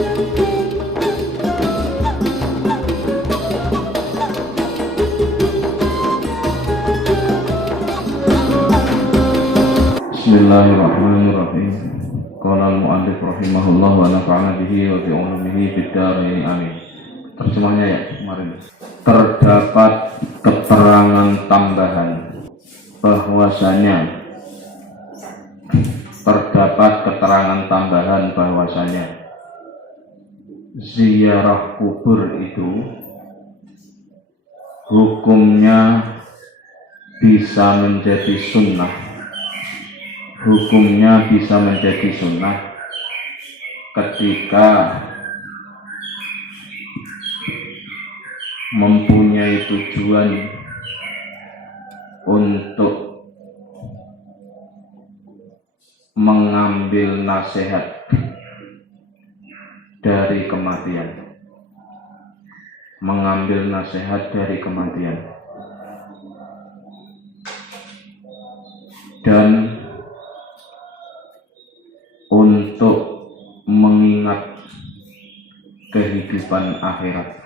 Bismillahirrahmanirrahim. Qala al-mu'allif rahimahullah wa nafa'ana bihi wa bi ulumihi fid dharain amin. Terjemahnya ya kemarin. Terdapat keterangan tambahan bahwasanya ziarah kubur itu hukumnya bisa menjadi sunnah. Hukumnya bisa menjadi sunnah ketika mempunyai tujuan untuk mengambil nasihat dari kematian. Mengambil nasihat dari kematian. Dan untuk mengingat kehidupan akhirat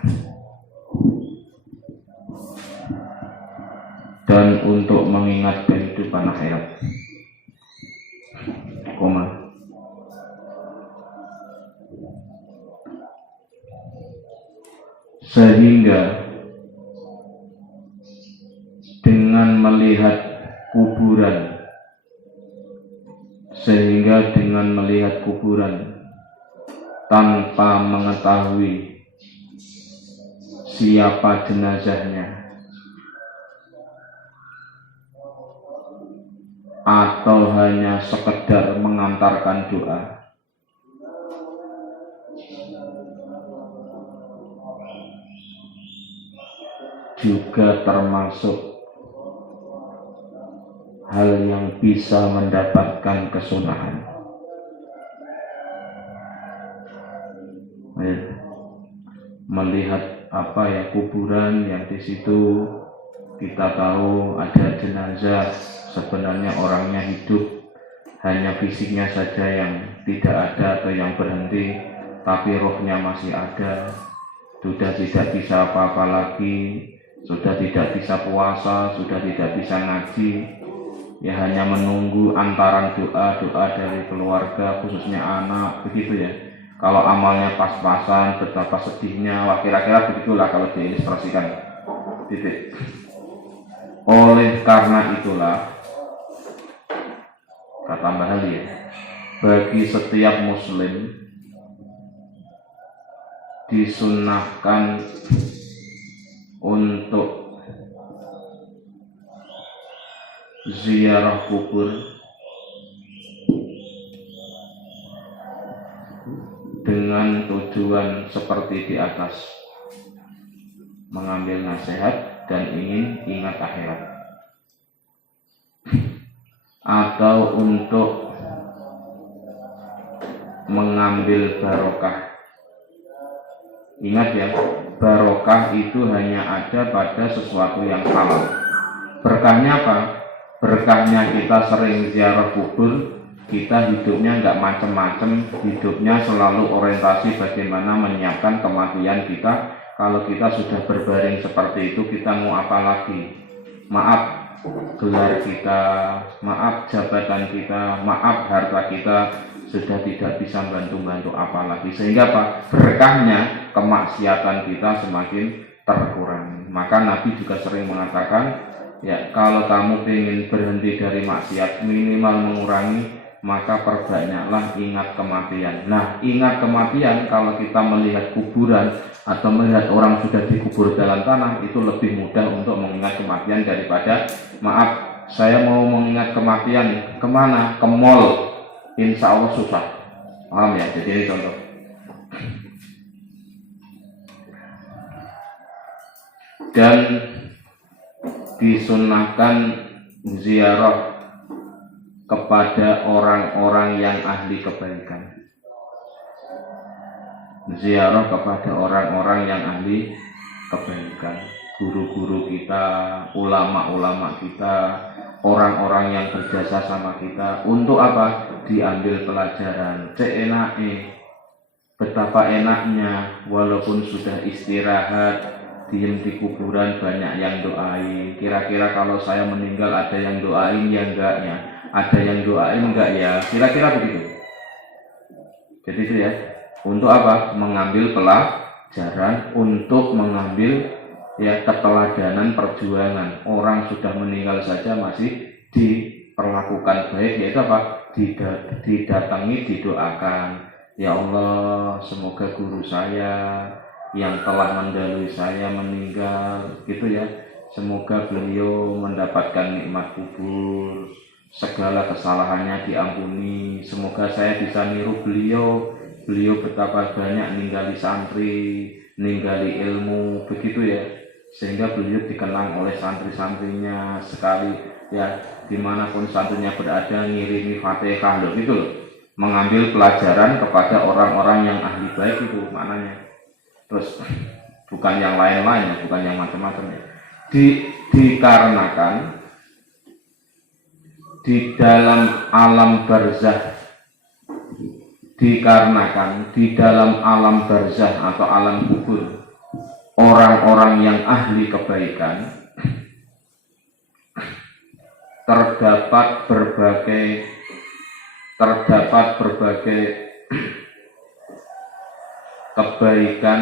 dan untuk mengingat kehidupan akhirat, sehingga dengan melihat kuburan tanpa mengetahui siapa jenazahnya atau hanya sekedar mengantarkan doa, juga termasuk hal yang bisa mendapatkan kesunahan. Melihat kuburan yang di situ kita tahu ada jenazah, sebenarnya orangnya hidup, hanya fisiknya saja yang tidak ada atau yang berhenti, tapi rohnya masih ada, sudah tidak bisa apa-apa lagi, sudah tidak bisa puasa, sudah tidak bisa ngaji, ya hanya menunggu antaran doa dari keluarga, khususnya anak, begitu ya. Kalau amalnya pas-pasan, betapa sedihnya, kira-kira begitulah kalau diilustrasikan. Titik. Oleh karena itulah, kata Mbah Ali, bagi setiap muslim disunnahkan untuk ziarah kubur dengan tujuan seperti di atas, mengambil nasihat dan ingin ingat akhirat, atau untuk mengambil barokah. Ingat ya, barokah itu hanya ada pada sesuatu yang halal. Berkahnya apa? Berkahnya kita sering ziarah kubur, kita hidupnya nggak macem-macem, hidupnya selalu orientasi bagaimana menyiapkan kematian kita. Kalau kita sudah berbaring seperti itu, kita mau apa lagi? Maaf gelar kita, maaf jabatan kita, maaf harta kita, sudah tidak bisa bantu-bantu apa lagi. Sehingga apa? Berkahnya kemaksiatan kita semakin terkurang. Maka Nabi juga sering mengatakan, ya kalau kamu ingin berhenti dari maksiat, minimal mengurangi, maka perbanyaklah ingat kematian. Nah, ingat kematian kalau kita melihat kuburan atau melihat orang sudah dikubur dalam tanah, itu lebih mudah untuk mengingat kematian daripada, maaf, saya mau mengingat kematian, kemana? Ke mall, insya Allah susah. Paham ya? Jadi ini contoh. Dan disunnahkan ziarah kepada orang-orang yang ahli kebaikan. Ziarah kepada orang-orang yang ahli kebaikan, guru-guru kita, ulama-ulama kita, orang-orang yang berjasa sama kita. Untuk apa? Diambil pelajaran. betapa enaknya walaupun sudah istirahat diem di kuburan banyak yang doain. Kira-kira kalau saya meninggal ada yang doain ya enggaknya, ada yang doain enggak ya, kira-kira begitu. Jadi itu ya, untuk apa? Mengambil pelajaran, untuk mengambil ya keteladanan perjuangan. Orang sudah meninggal saja masih diperlakukan baik, yaitu apa? Didatangi, didoakan. Ya Allah, semoga guru saya yang telah mendahului saya meninggal, gitu ya. Semoga beliau mendapatkan nikmat kubur, segala kesalahannya diampuni. Semoga saya bisa niru beliau. Beliau betapa banyak ninggali santri, ninggali ilmu, begitu ya. Sehingga beliau dikenang oleh santri-santrinya sekali ya, dimanapun santrinya berada ngirimi Fatihah loh, gitu loh. Mengambil pelajaran kepada orang-orang yang ahli baik itu maknanya. Terus bukan yang lain-lainnya, bukan yang macam-macam ya. Dikarenakan di dalam alam barzah, dikarenakan di dalam alam barzah atau alam kubur, orang-orang yang ahli kebaikan terdapat berbagai kebaikan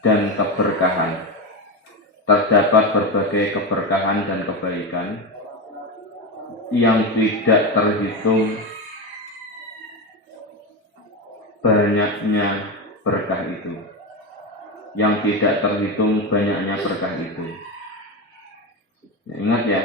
dan keberkahan. Terdapat berbagai keberkahan dan kebaikan yang tidak terhitung banyaknya berkah itu. Yang tidak terhitung banyaknya berkah itu. Ya, ingat ya.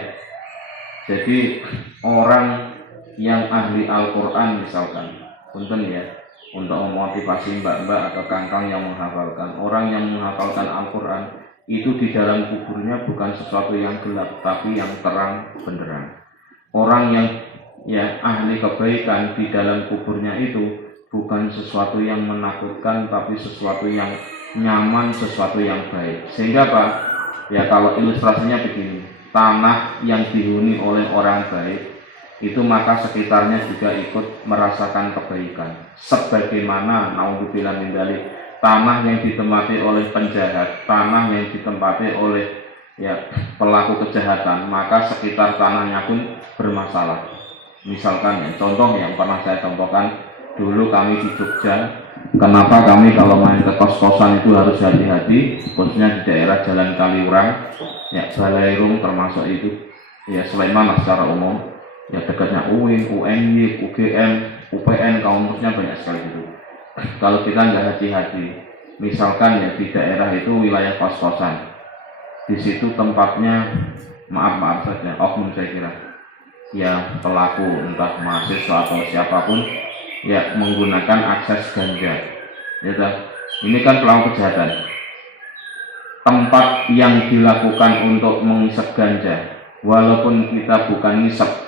Jadi orang yang ahli Al-Quran misalkan, punten ya, untuk memotivasi mbak-mbak atau kangkang yang menghafalkan. Orang yang menghafalkan Al-Quran itu di dalam kuburnya bukan sesuatu yang gelap, tapi yang terang benderang. Orang yang ya ahli kebaikan di dalam kuburnya itu bukan sesuatu yang menakutkan, tapi sesuatu yang nyaman, sesuatu yang baik. Sehingga apa? Ya kalau ilustrasinya begini, tanah yang dihuni oleh orang baik itu maka sekitarnya juga ikut merasakan kebaikan. Sebagaimana naudzubillah min dzalik, tanah yang ditempati oleh penjahat, tanah yang ditempati oleh ya pelaku kejahatan, maka sekitar tanahnya pun bermasalah. Misalkan ya, contoh yang pernah saya contohkan, dulu kami di Jogja, kenapa kami kalau main ke kos-kosan itu harus hati-hati, khususnya di daerah Jalan Kaliurang, ya Balairung termasuk itu, ya Sleman secara umum. Ya dekatnya UIN, UNY, UGM, UPN, kampusnya banyak sekali itu. Kalau kita nggak hati-hati, misalkan ya di daerah itu wilayah kos-kosan, di situ tempatnya maaf saja, oknum saya kira, ya pelaku entah mahasiswa atau siapapun, ya menggunakan akses ganja. Ya, ini kan pelaku kejahatan. Tempat yang dilakukan untuk mengisap ganja, walaupun kita bukan ngisap,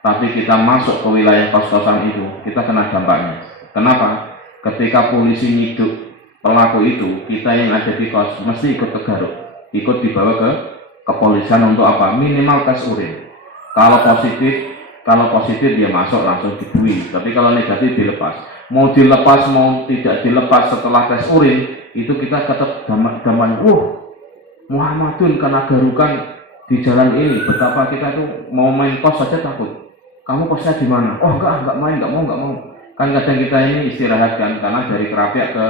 tapi kita masuk ke wilayah kos-kosan itu, kita kena dampaknya. Kenapa? Ketika polisi nyiduk pelaku itu, kita yang ada di kos mesti ikut kegaruk, ikut dibawa ke kepolisian untuk apa? Minimal tes urin. Kalau positif dia masuk langsung dibui. Tapi kalau negatif dilepas. Mau dilepas mau tidak dilepas setelah tes urin, itu kita tetap daman. Muhammadun kena garukan di jalan ini. Betapa kita tuh mau main kos saja takut. Kamu kosnya di mana? Oh enggak main, enggak mau. Kan kadang kita ini istirahat kan, karena dari Kerapiak ke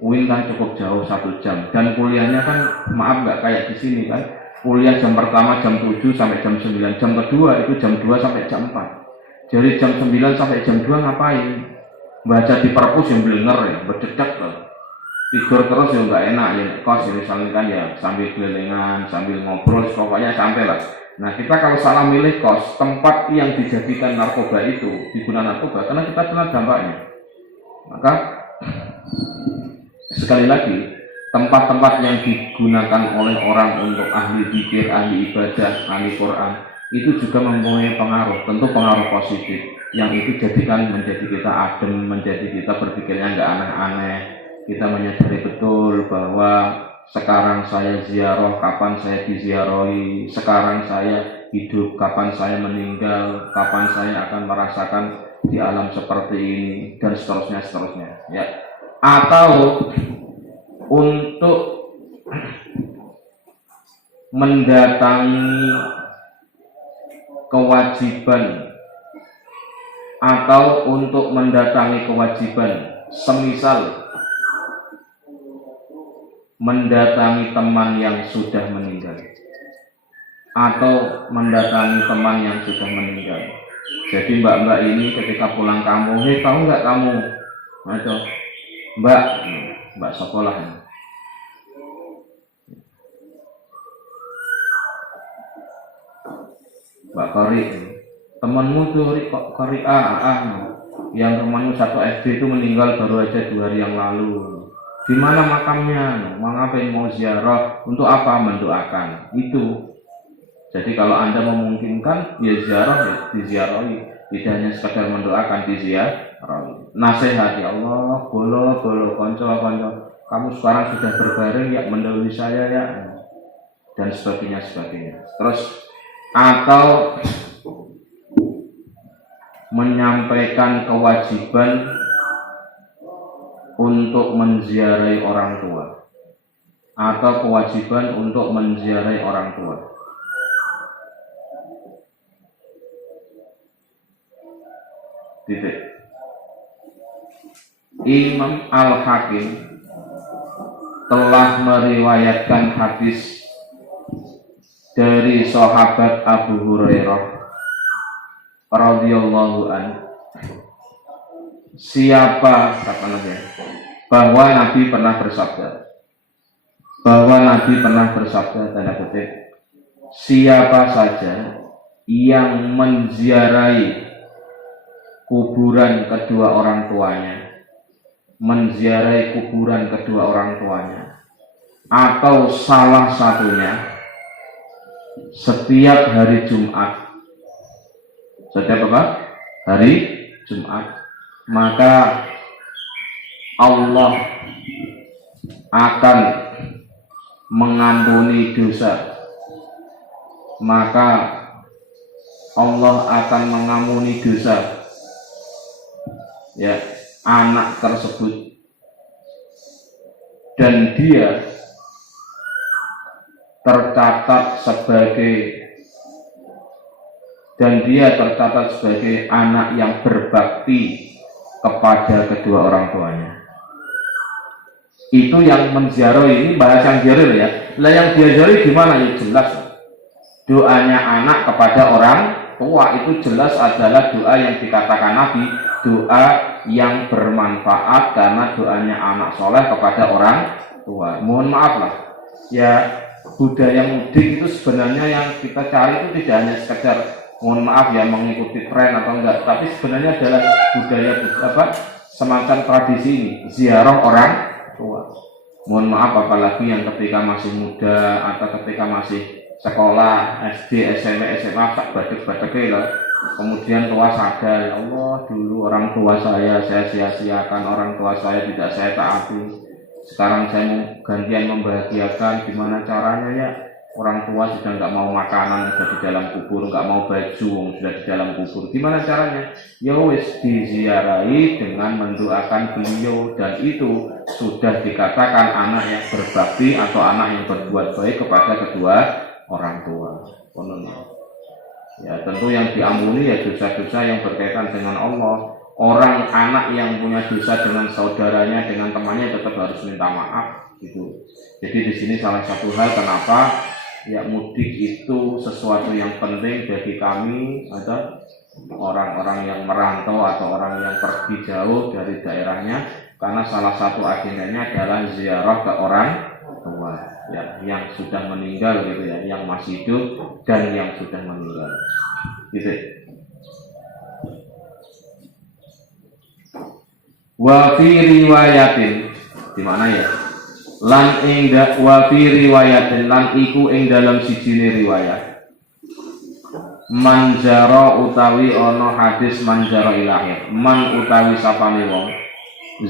UIN kan cukup jauh 1 jam. Dan kuliahnya kan maaf enggak kayak di sini kan. Kuliah jam pertama jam 7 sampai jam 9, jam kedua itu jam 2 sampai jam 4. Jadi jam 9 sampai jam 2 ngapain? Baca di perpus yang blenger ya, berdecak loh. Tidur terus ya enggak enak ya, kos ya misalnya kan ya sambil kelilingan, sambil ngobrol, pokoknya sampai lah. Nah kita kalau salah milih kos, tempat yang dijadikan narkoba itu, digunakan narkoba, karena kita kena dampaknya. Maka sekali lagi, tempat-tempat yang digunakan oleh orang untuk ahli zikir, ahli ibadah, ahli Quran, itu juga mempunyai pengaruh, tentu pengaruh positif. Yang itu jadikan menjadi kita adem, menjadi kita berpikirnya nggak aneh-aneh. Kita menyadari betul bahwa sekarang saya ziarah, kapan saya diziarahi, sekarang saya hidup, kapan saya meninggal, kapan saya akan merasakan di alam seperti ini, dan seterusnya. Ya, atau untuk mendatangi kewajiban atau untuk mendatangi kewajiban, semisal mendatangi teman yang sudah meninggal atau mendatangi teman yang sudah meninggal. Jadi mbak-mbak ini ketika pulang kampung, tahu nggak kamu? Atau mbak sekolah, Mbak Kori, temanmu tuh Kori yang temanmu satu SD itu meninggal baru aja 2 hari yang lalu. Di mana makamnya? Mau ngapain? Mau ziarah? Untuk apa? Mendoakan. Itu. Jadi kalau Anda memungkinkan, ya ziarah, ya diziarahi. Tidak hanya sekadar mendoakan, diziarahi. Nasihat, ya Allah, bolo, konco. Kamu sekarang sudah berbaring, ya mendahului saya ya. Dan sebagainya. Terus, atau menyampaikan kewajiban untuk menziarahi orang tua atau kewajiban untuk menziarahi orang tua. Titik. Imam Al-Hakim telah meriwayatkan hadis dari sahabat Abu Hurairah radhiyallahu anhu. Siapa katanya bahwa Nabi pernah bersabda tanda kutip, siapa saja yang menziarahi kuburan kedua orang tuanya atau salah satunya setiap hari Jumat, maka Allah akan mengampuni dosa. Ya, anak tersebut, dan dia tercatat sebagai anak yang berbakti kepada kedua orang tuanya. Itu yang menziarahi, ini bahas yang ziarah ya. Lah yang diziarahi gimana? Ya jelas doanya anak kepada orang tua itu jelas adalah doa yang dikatakan Nabi, doa yang bermanfaat karena doanya anak soleh kepada orang tua. Mohon maaf lah ya, budaya mudik itu sebenarnya yang kita cari itu tidak hanya sekedar, mohon maaf ya, mengikuti tren atau enggak, tapi sebenarnya adalah budaya semacam tradisi ini, ziarah orang tua. Mohon maaf apalagi yang ketika masih muda atau ketika masih sekolah SD, SMP, SMA sak badek-badeke lah. Kemudian tua sadar, ya Allah, dulu orang tua saya sia-siakan, orang tua saya tidak saya taati. Sekarang saya mau gantian membahagiakan, gimana caranya ya? Orang tua sudah nggak mau makanan, sudah di dalam kubur, nggak mau baju, sudah di dalam kubur. Gimana caranya? Ya wis diziarahi dengan mendoakan beliau, dan itu sudah dikatakan anak yang berbakti atau anak yang berbuat baik kepada kedua orang tua. Ya tentu yang diampuni ya dosa-dosa yang berkaitan dengan Allah. Orang anak yang punya dosa dengan saudaranya, dengan temannya tetap harus minta maaf gitu. Jadi di sini salah satu hal kenapa ya mudik itu sesuatu yang penting bagi kami, ada orang-orang yang merantau atau orang yang pergi jauh dari daerahnya, karena salah satu agendanya adalah ziarah ke orang tua ya, yang sudah meninggal gitu ya, yang masih hidup dan yang sudah meninggal gitu. Wa fi riwayatin, di mana ya? Lan ing wa fi riwayatin, lan iku ing dalam siji riwayat. Manjaro utawi ono hadis manjaro ilahi. Man utawi sapane wong.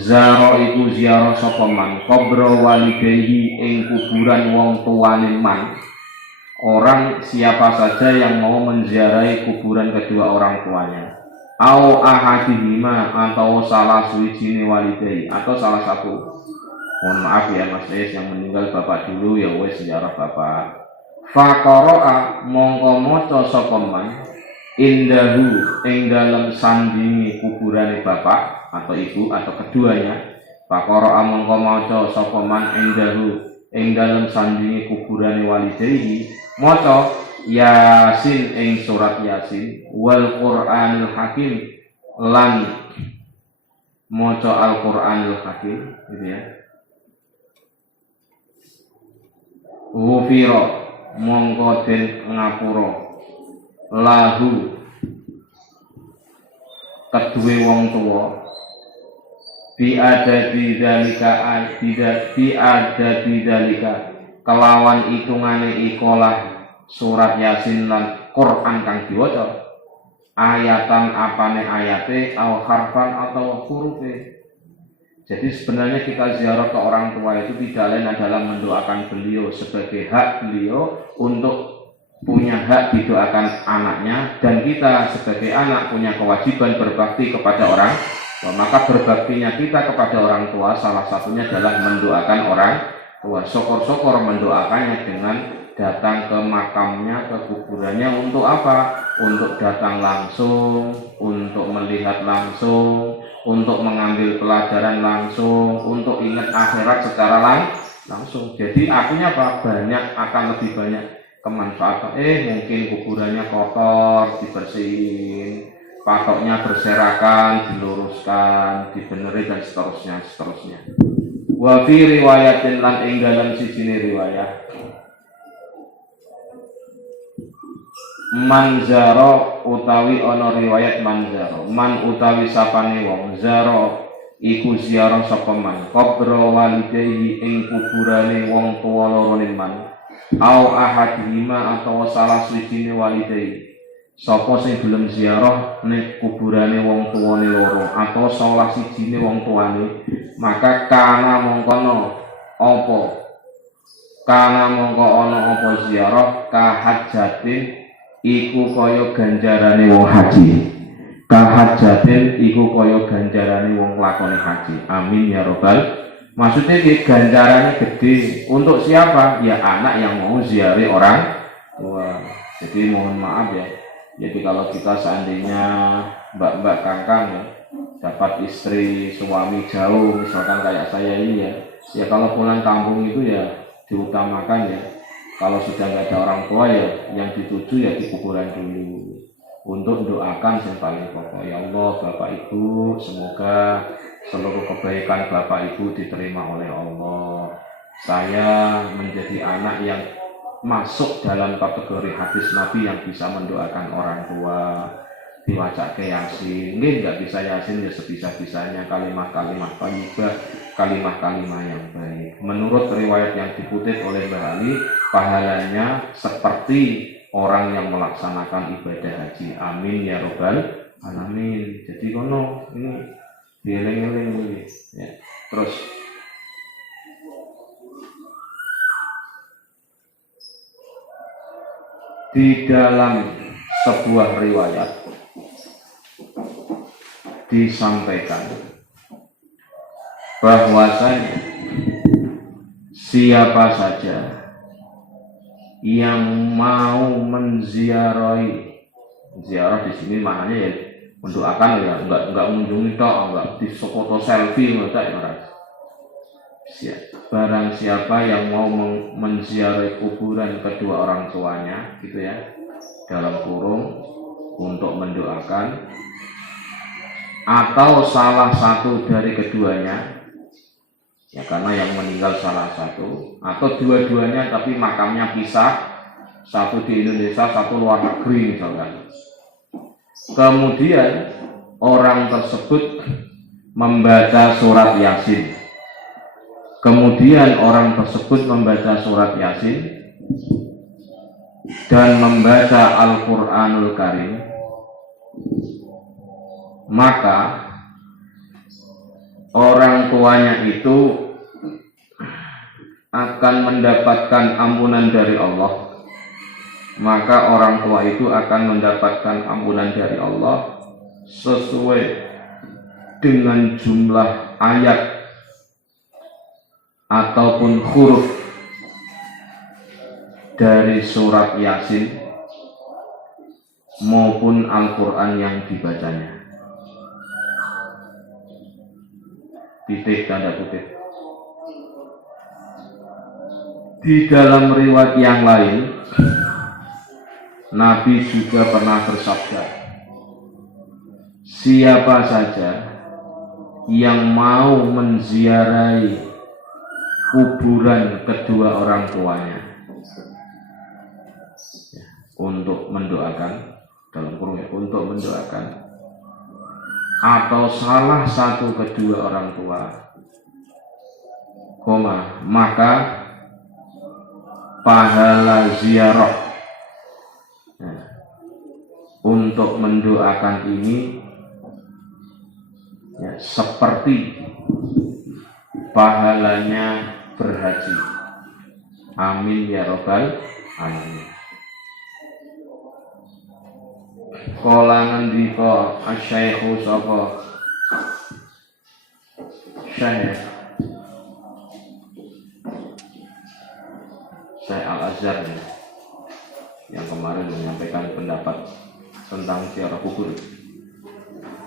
Zaro iku ziarah sapa man kubro walidehi ing kuburan wong tuane man. Orang siapa saja yang mau menziarahi kuburan kedua orang tuanya. au ahadihima atau salah suwijine walidai atau salah satu. Mohon maaf ya Mas Des yang meninggal bapak dulu ya wes sejarah bapak. Faqara'a mongko maca sapa man indahu ing dalem sandingi kuburane bapak atau ibu atau keduanya. Faqara'a mongko maca sapa man indahu ing dalem sandingi kuburane walidayhi maca Yasin ing surat Yasin wal Qur'anil Hakim lan maca Al-Qur'anil Hakim gitu ya. Ghufira mongko den ngapura lahu kedue wong tuwa bi ada di dalika kelawan hitungane ikolah surat Yasin lan Quran kang diwaca ayatan apane ayate au harfan atau hurufe. Jadi sebenarnya kita ziarah ke orang tua itu tidak lain adalah mendoakan beliau sebagai hak beliau untuk punya hak didoakan anaknya, dan kita sebagai anak punya kewajiban berbakti kepada orang tua. Maka berbaktinya kita kepada orang tua salah satunya adalah mendoakan orang tua. Syukur-syukur mendoakannya dengan datang ke makamnya, ke kuburannya untuk apa? Untuk datang langsung, untuk melihat langsung, untuk mengambil pelajaran langsung, untuk ingat akhirat secara langsung. Jadi artinya apa? Akan lebih banyak kemanfaatan. Mungkin kuburannya kotor, dibersihin, patoknya berserakan, diluruskan, dibeneri dan seterusnya. Wa fi riwayatin lan ing dalam sijine riwayat manzaro utawi ana riwayat manzaro man utawi sapane wong zaro iku ziarah sapa man qabra walidayhi ing kuburane wong tuwa lorone man au ahadihima atau salah suwijine walidayhi. Sapa sing gelem ziarah ning kuburane wong tuwane loro atau salah sijine wong tuane maka kana mongkono apa ziarah kahajatin iku kaya ganjarane wong haji. Kahajatin iku kaya ganjarane wong lakone haji. Amin ya robbal. Maksudnya ganjarannya gede untuk siapa? Ya anak yang mau ziarah orang tua. Jadi mohon maaf ya. Jadi kalau kita seandainya mbak-mbak kangkang ya, dapat istri suami jauh misalkan kayak saya ini ya kalau pulang kampung itu ya diutamakan ya. Kalau sudah nggak ada orang tua ya yang dituju ya di kuburan dulu untuk doakan yang paling pokok. Ya Allah Bapak Ibu, semoga seluruh kebaikan Bapak Ibu diterima oleh Allah. Saya menjadi anak yang masuk dalam kategori hadis Nabi yang bisa mendoakan orang tua, diwacake Yasin. Nggih nggak bisa Yasin ya sebisa-bisanya kalimat-kalimat thayyibah, kalimat-kalimat yang baik. Menurut riwayat yang dikutip oleh Mbah Ali, pahalanya seperti orang yang melaksanakan ibadah haji. Amin ya robbal alamin. Jadi kono ini dieling-eling ya. Terus di dalam sebuah riwayat disampaikan bahwasanya siapa saja yang mau menziarahi, ziarah di sini maknanya ya mendoakan ya, enggak mengunjungi tok, enggak di foto selfie enggak ya. Barang siapa yang mau menziarahi kuburan kedua orang tuanya gitu ya, dalam kurung untuk mendoakan atau salah satu dari keduanya ya, karena yang meninggal salah satu atau dua-duanya tapi makamnya pisah, satu di Indonesia satu luar negeri misalkan, kemudian orang tersebut membaca surat Yasin, kemudian orang tersebut membaca surat Yasin dan membaca Al-Quranul Karim, maka orang tuanya itu akan mendapatkan ampunan dari Allah. Maka orang tua itu akan mendapatkan ampunan dari Allah sesuai dengan jumlah ayat ataupun huruf dari surat Yasin maupun Al-Quran yang dibacanya. Titik tanda kutip. Di dalam riwayat yang lain, Nabi juga pernah bersabda, siapa saja yang mau menziarahi kuburan kedua orang tuanya untuk mendoakan, dalam kurung untuk mendoakan, atau salah satu kedua orang tua, maka pahala ziarah untuk mendoakan ini seperti pahalanya berhaji. Amin ya robbal alamin. Kolangan diko asyaikhu sapa Syekh Al-Azhar yang kemarin menyampaikan pendapat tentang ziarah kubur.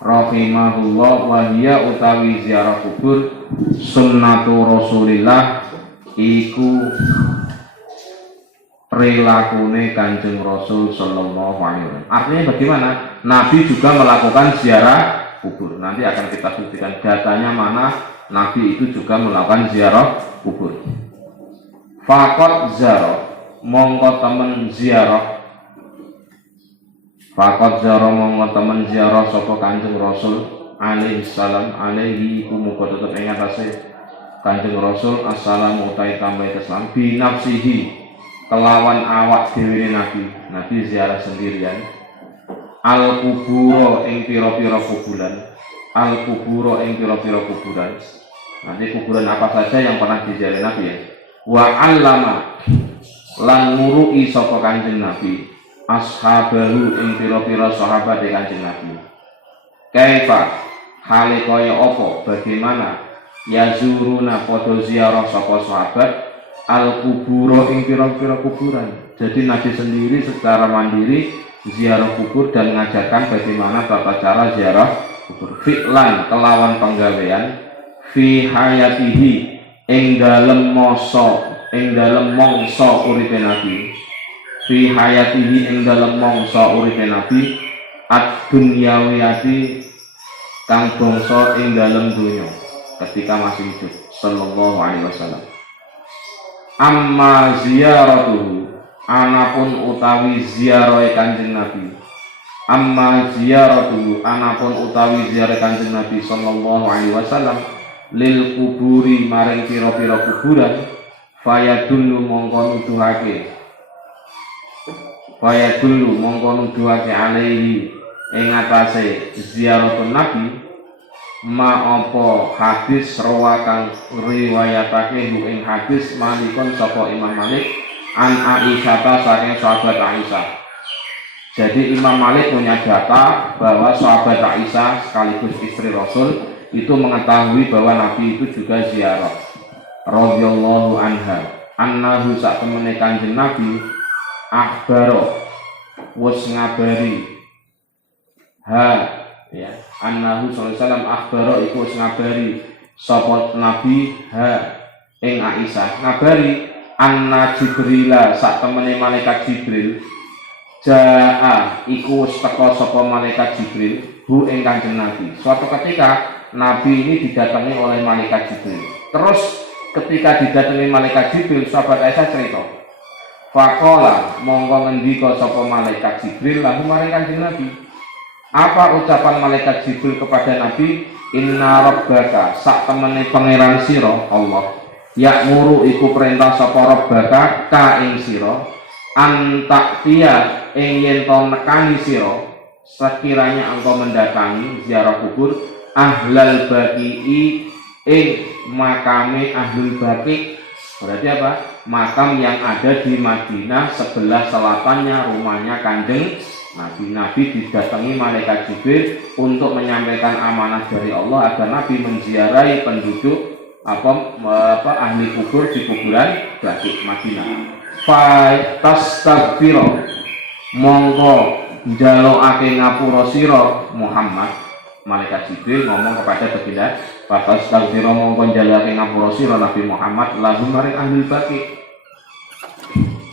Rahimahullah wa hiya utawi ziarah kubur sunnatu Rasulillah iku perilakunya Kanjeng Rasul Sallallahu Alaihi Wasallam. Artinya bagaimana? Nabi juga melakukan ziarah kubur. Nanti akan kita buktikan datanya mana Nabi itu juga melakukan ziarah kubur. Fakot ziarah, mongko temen ziarah. Fakot ziarah mongko temen ziarah sapa Kanjeng Rasul alaihi salam alaihi iku muga tetep ing atase Kanjeng Rasul assalamu utai tambah Islam bi nafsihi kelawan awak dhewe Nabi ziarah sendirian al kuburo ing pira-pira kuburan nanti kuburan apa saja yang pernah diziarahi Nabi ya wa allama lan ngurui sapa Kanjeng Nabi ashabahu ing pira-pira sahabat Kanjeng Nabi kaifa hale kaya apa bagaimana yazuruna padha ziarah sapa sahabat al-kuburo ing pira-pira kuburan. Jadi Nabi sendiri secara mandiri ziarah kubur dan mengajarkan bagaimana tata cara ziarah kubur. Fi'lan kelawan penggawean fi hayatihi ing dalem mangsa uripe Nabi. Fi hayatihi ing dalem mangsa uripe Nabi ad-dunyawiyati kang bangsa ing dalem dunya ketika masih hidup sallallahu alaihi wasallam. Amma ziyaratuhu anapun utawi ziarah Kanjeng Nabi anapun utawi ziarah Kanjeng Nabi sallallahu alaihi wasallam lil kuburi maring pira-pira kuburan fayadullu mongko nuduhake alaihi ing atase ziaratun Nabi ma apa hadis rawa kang riwayatake ing hadis malikon sapa Imam Malik an Aisyah saking sahabat Aisyah. Jadi Imam Malik punya data bahwa sahabat Aisyah sekaligus istri Rasul itu mengetahui bahwa Nabi itu juga ziarah radhiyallahu anha annahu sak temene Kanjeng Nabi akhbaro wis ngabari ya annahu sallallahu alaihi wasallam akhbaro iku ngabari sapa Nabi ing Aisyah ngabari anna Jibrila sak temene malaikat Jibril jaa iku teka sapa malaikat Jibril hu ing Kanjeng Nabi. Suatu ketika Nabi ini didatangi oleh malaikat Jibril. Terus ketika didatangi malaikat Jibril sahabat Aisyah cerita faqala monggo ngendika sapa malaikat Jibril lahu maring Kanjeng Nabi. Apa ucapan malaikat Jibril kepada Nabi? Inna rabbaka sak temene pangeran sira Allah ya'muru iku perintah sapa rabbaka ka ing sira antaktia ing yen to nekani sira sekiranya engkau mendatangi ziarah kubur ahlal baqi'i ing makame ahlul baqi. Berarti apa? Makam yang ada di Madinah sebelah selatannya rumahnya Kanjeng Nabi didatangi malaikat Jibril untuk menyampaikan amanah dari Allah agar Nabi menziarahi penduduk ahli kubur di kuburan Baqi Madinah. Fa tastaghfiro mongko njalukake ngapura sira Muhammad. Malaikat Jibril ngomong kepada baginda, fa tastaghfiro mongko njalukake ngapura sira Nabi Muhammad lahum maring ahli Baqi.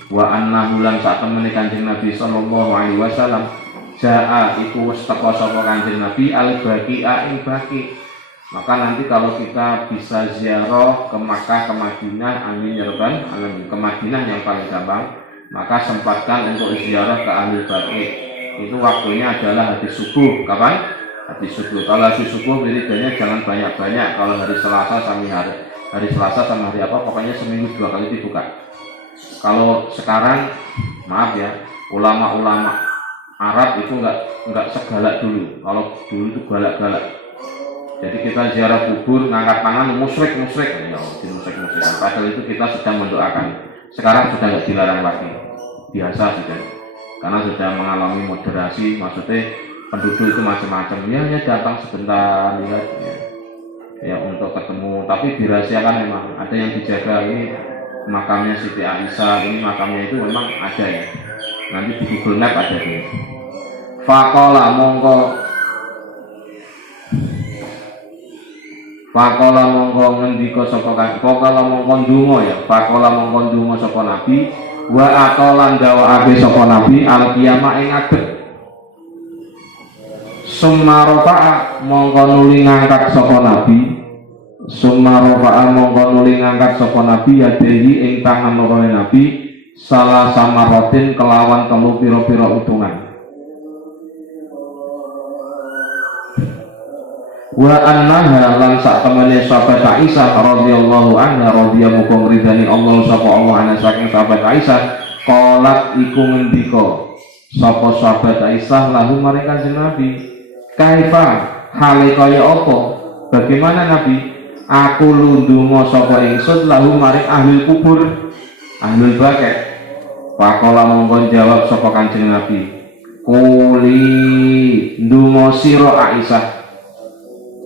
Wa annahu lan sak temene Kanjeng Nabi sallallahu alaihi wasallam jaa iku wis teka sapa Kanjeng Nabi al-Baqi'a ing Baqi. Maka nanti kalau kita bisa ziarah ke Makkah, ke Madinah, amin ya rabbal alamin, ke Madinah yang paling gampang, maka sempatkan untuk ziarah ke ahli Baqi. Itu waktunya adalah habis subuh. Kapan? Habis subuh. Kalau habis subuh wiridannya jangan banyak-banyak. Kalau hari Selasa sampai hari Selasa sama hari apa, pokoknya seminggu 2 kali dibuka. Kalau sekarang, maaf ya, ulama-ulama Arab itu enggak segalak dulu. Kalau dulu itu galak-galak. Jadi kita ziarah kubur, ngangkat tangan, musyrik, ya, musyrik-musyrikan. Padahal itu kita sedang mendoakan. Sekarang sudah enggak dilarang lagi, biasa sudah. Karena sudah mengalami moderasi, maksudnya penduduk itu macam-macam. Ya datang sebentar, lihat ya untuk ketemu. Tapi dirahasiakan memang. Ada yang dijaga ini. Makamnya Siti Aisyah, ini makamnya itu memang ada ya. Nanti di Google Map ada tuh. Faqala mongko ngendika sapa Kanjeng. Faqala mongko ndonga ya. Faqala mongko ndonga sapa Nabi wa aqalan dawaabe sapa Nabi al-qiyamah ing ngadeg. Summa rafa'a mongko nuli ngangkat sapa Nabi. Summa rafa'a mongko nuli ngangkat sapa Nabi yadehi ing tangan lorone Nabi salah samaratin kelawan telu pira-pira utungan. Wa annaha lan sak temene sahabat Aisyah radhiyallahu anha radhiyallahu ridani Allah sapa Allah ana saking sahabat Aisyah qalat iku ngendika sapa sahabat Aisyah lahu maring Kanjeng Nabi kaifa hale kaya apa bagaimana Nabi aku lundunga sapa ingsun lahu maring ahli kubur ahli Baqi. Faqala mongko jawab sapa Kanjeng Nabi kuli ndonga sira Aisyah.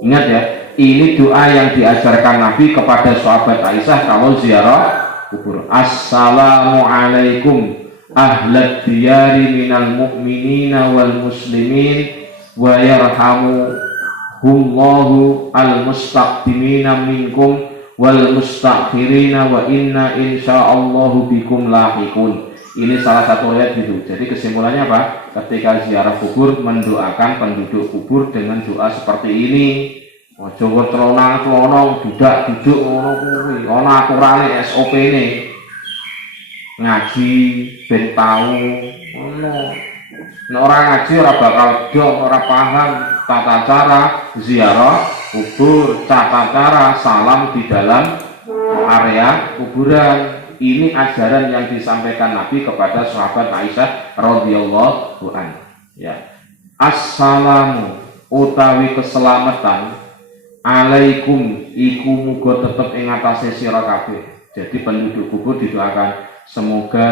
Ingat ya, ini doa yang diajarkan Nabi kepada sahabat Aisyah kalau ziarah kubur. Assalamualaikum ahlad diyari minal mu'minina wal muslimin wa yarhamuhumullahu al-mustaqdimina minkum wal mustakhirina wa inna insyaallahu bikum lahikun. Ini salah satu ayat gitu. Jadi kesimpulannya apa? Ketika ziarah kubur mendoakan penduduk kubur dengan doa seperti ini. Ojo telonang-telonong, dudak-duduk ngono kuwi. Ana aturane SOP-ne. Ngaji ben tau ngono. Nek ora ngaji ora bakal dong, ora paham tata cara ziarah kubur, tata cara salam di dalam area kuburan. Ini ajaran yang disampaikan Nabi kepada sahabat Aisyah radhiyallahu anha. Ya. Assalamu utawi keselamatan alaikum iku muga tetep ing atase sira kabeh. Jadi penduduk kubur didoakan semoga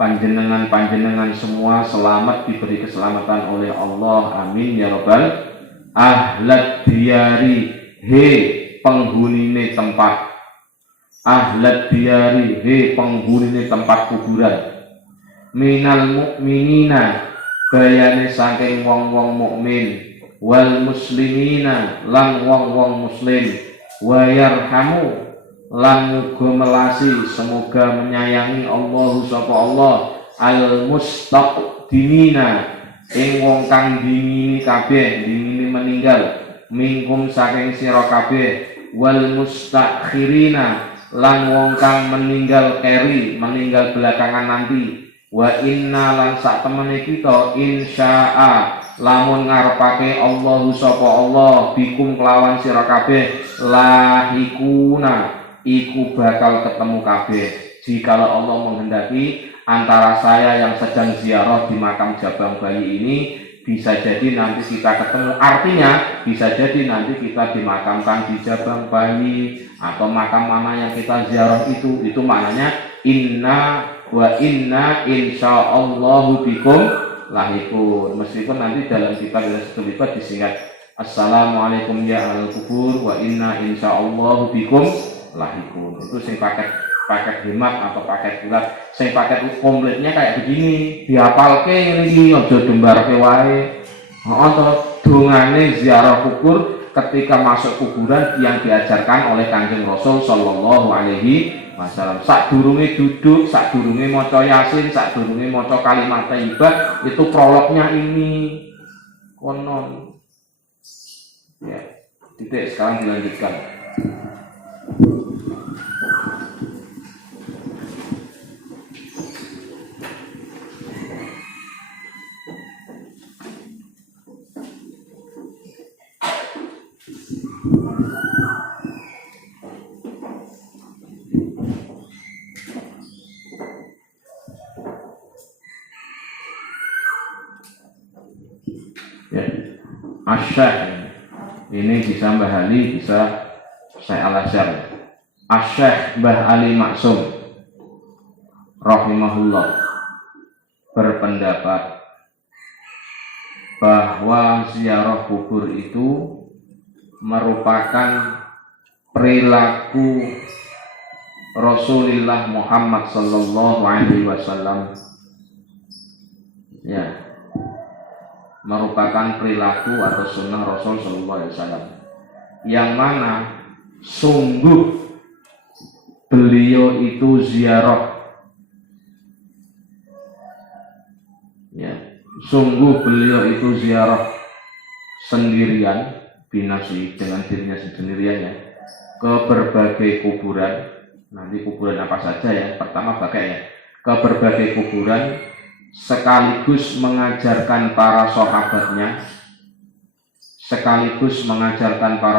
panjenengan semua selamat, diberi keselamatan oleh Allah. Amin ya rabbal ahlad diyari he penghunine tempat. Ahlad diyari he penghunine tempat kuburan. Minal mu'minina bayane saking wong-wong mukmin wal muslimina lan wong-wong muslim wa yarhamu lan muga melasi semoga menyayangi Allah sapa Allah al mustaqdimina ing wong kang dingini kabeh dingini meninggal mingkum saking sira kabeh wal mustakhirina lan wong kang meninggal keri meninggal belakangan nanti wa inna lan sak temene kita insya'a lamun ngarepake Allah sapa Allah bikum kelawan sira kabeh lahikuna iku bakal ketemu kabeh. Jikalau Allah menghendaki antara saya yang sedang ziarah di makam Jabang Bayi ini bisa jadi nanti kita ketemu. Artinya bisa jadi nanti kita dimakamkan di Jabang Bayi atau makam mana yang kita ziarah itu. Itu maknanya inna wa inna insyaallahu bikum lahikun. Meskipun nanti dalam kitab disingkat assalamualaikum ya ahlul kubur wa inna insyaallah bikum lahikun. Itu sing paket hemat atau paket bulat. Sing paket komplitnya kayak begini, dihafalke iki aja dembarke wae. Heeh, dongane ziarah kubur ketika masuk kuburan yang diajarkan oleh Kanjeng Rasul sallallahu alaihi wasallam. Sadurunge duduk, sadurunge maca Yasin, sadurunge maca kalimat thayyibah, itu prolognya ini. Konon. Ya, titik, sekarang dilanjutkan. Ya, Asy'ah ini bisa Mbah Ali, bisa saya Al-Azhar. Asy'ah Mbah Ali Maksum rahimahullah berpendapat bahwa ziarah kubur itu merupakan perilaku Rasulullah Muhammad sallallahu alaihi wasallam. Ya, merupakan perilaku atau sunnah Rasul sallallahu alaihi wasallam yang mana sungguh beliau itu ziarah, ya, sungguh beliau itu ziarah sendirian, binafsi, dengan dirinya sendirian, ya, ke berbagai kuburan. Nanti kuburan apa saja ya, pertama ya, ke berbagai kuburan, sekaligus mengajarkan para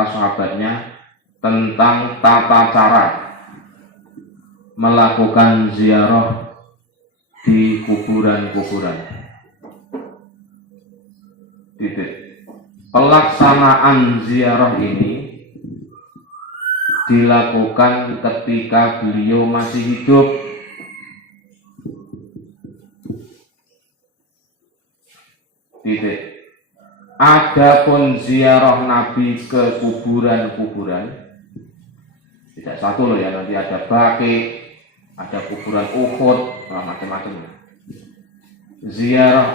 sahabatnya tentang tata cara melakukan ziarah di kuburan-kuburan. Pelaksanaan ziarah ini dilakukan ketika beliau masih hidup. Adapun ziarah Nabi ke kuburan-kuburan tidak satu loh ya, nanti ada Baqi, ada kuburan Uhud, macam-macam.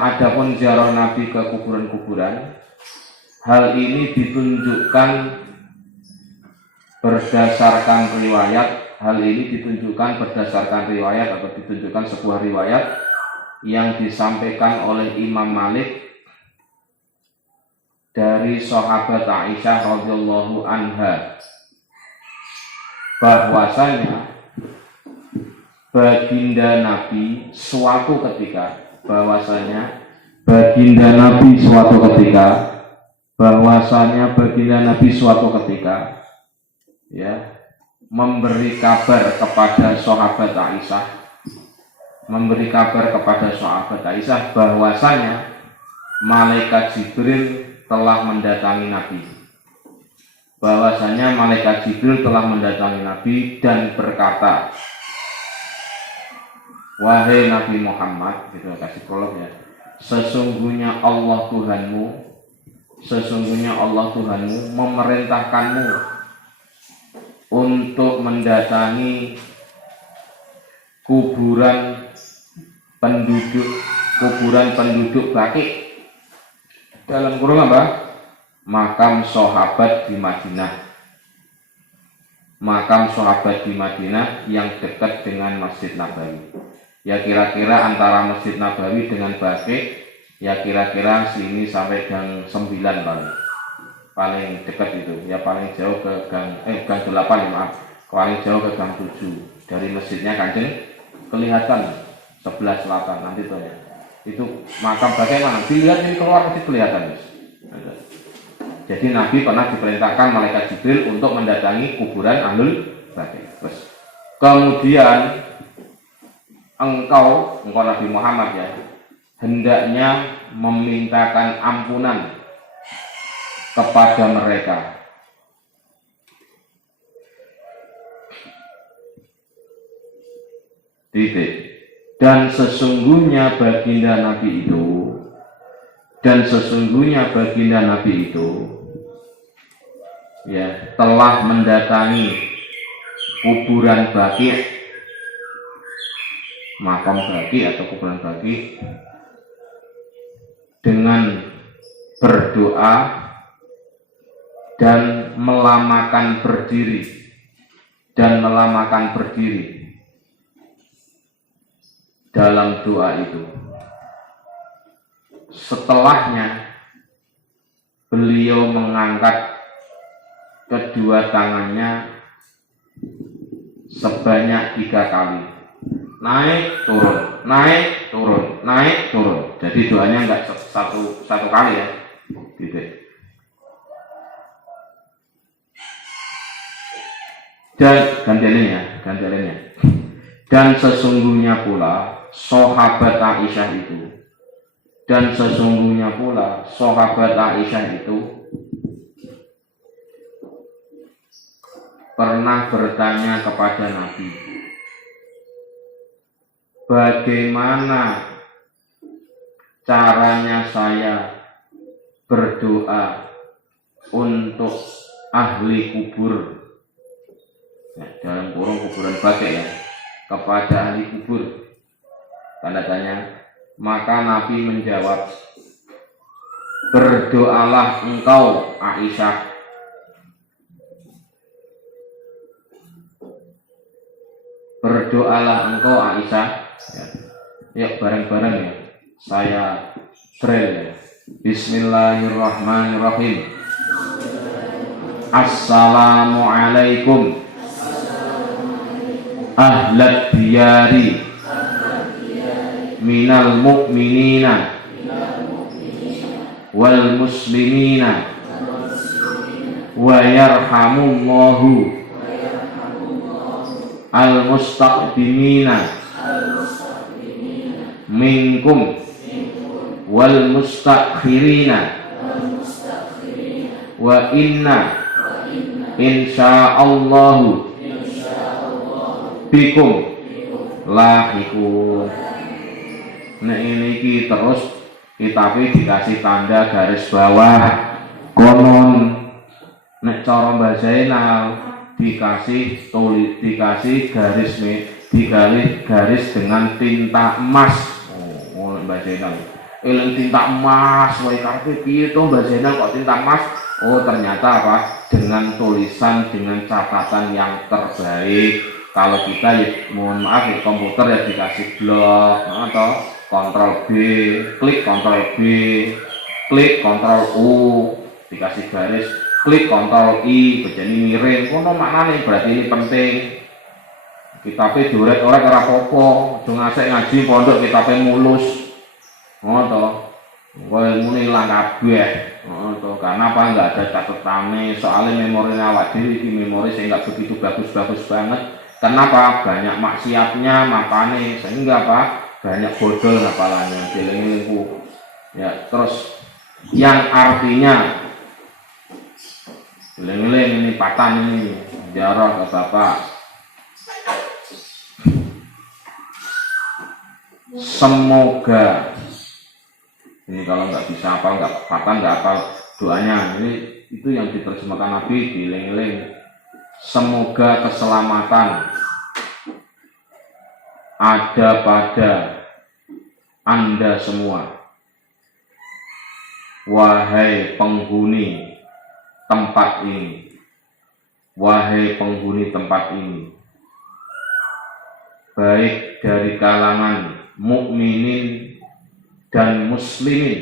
Adapun ziarah Nabi ke kuburan-kuburan, hal ini ditunjukkan berdasarkan riwayat. Hal ini ditunjukkan berdasarkan riwayat atau ditunjukkan sebuah riwayat yang disampaikan oleh Imam Malik dari sahabat Aisyah radhiyallahu anha, bahwasanya baginda Nabi suatu ketika ya, memberi kabar kepada sahabat Aisyah bahwasanya malaikat Jibril telah mendatangi Nabi dan berkata, wahai Nabi Muhammad, gitu, kasih prolog ya, sesungguhnya Allah Tuhanmu memerintahkanmu untuk mendatangi kuburan penduduk Baqi, dalam kurung apa? Makam sahabat di Madinah yang dekat dengan Masjid Nabawi. Ya kira-kira antara Masjid Nabawi dengan Baqi, ya kira-kira sini sampai gang 9 paling dekat itu. Ya paling jauh ke gang 8 ya, maaf. Paling jauh ke gang 7. Dari masjidnya Kanjeng kelihatan sebelah selatan nanti tuh ya. Itu makam bagaimana? Dilihat ini keluar masih kelihatan. Jadi Nabi pernah diperintahkan malaikat Jibril untuk mendatangi kuburan Ahlul Baqi. Kemudian engkau Nabi Muhammad ya, hendaknya memintakan ampunan kepada mereka. Dan sesungguhnya baginda Nabi itu Dan sesungguhnya baginda Nabi itu ya telah mendatangi kuburan Baqi', makam Baqi' atau kuburan Baqi' dengan berdoa dan melamakan berdiri dalam doa itu. Setelahnya beliau mengangkat kedua tangannya sebanyak 3 kali, naik turun, naik turun, naik turun. Jadi doanya enggak satu kali ya, gitu. Dan gantiannya. Dan sesungguhnya pula sahabat Aisyah itu pernah bertanya kepada Nabi, bagaimana caranya saya berdoa untuk ahli kubur, ya, dalam kurung kuburan Baqi' ya, kepada ahli kubur, tanda tanya. Maka Nabi menjawab, berdoalah engkau Aisyah, ya bareng-bareng ya, saya trail ya. Bismillahirrahmanirrahim. Assalamualaikum ahlad diyari minal mu'minina wal muslimina wa yarhamullahu al mustaqdimina minkum wal mustakhirina wa inna insyaallahu bikum lahikum. Nah ini terus tapi dikasih tanda garis bawah, konon nek cara Mbah Zainal dikasih garis dengan tinta emas. Oh Mbah Zainal eling tinta emas, wae karepe piye to Mbah Zainal kok tinta emas? Oh ternyata apa? Dengan tulisan, dengan catatan yang terbaik. Kalau kita ya mohon maaf ya, komputer ya dikasih blok atau Ctrl B, klik Ctrl B, klik Ctrl U, dikasih garis, klik Ctrl I, jadi miring. Kono maknane berarti ini penting. Kitabe diorek-orek ora apa-apa, aja ngasih ngaji pondok kitabe mulus. Ngono. Kowe muni ilang kabeh. Ngono, karena apa enggak ada catatane, soalnya memori awak dhewe iki memori sing enggak begitu bagus-bagus banget. Kenapa? Banyak maksiatnya makane, sehingga apa? Banyak bodol hafalannya, dilengku. Ya, terus yang artinya dileng-leng ini patan ini, ziarah ke Bapak. Semoga ini kalau nggak bisa apa, nggak patan, nggak apa doanya. Ini itu yang diterjemahkan Nabi, dileng-leng. Semoga keselamatan ada pada Anda semua, wahai penghuni tempat ini, baik dari kalangan mukminin dan muslimin,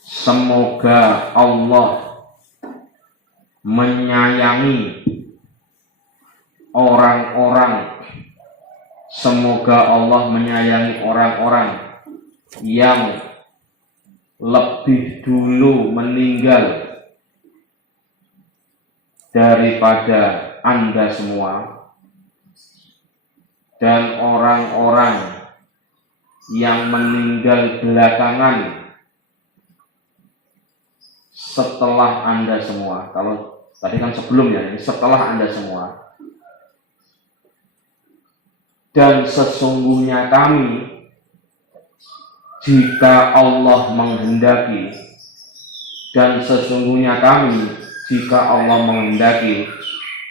semoga Allah menyayangi orang-orang yang lebih dulu meninggal daripada Anda semua, dan orang-orang yang meninggal belakangan setelah Anda semua. Kalau Tadi kan sebelumnya, ini setelah Anda semua. Dan sesungguhnya kami, jika Allah menghendaki, dan sesungguhnya kami, jika Allah menghendaki,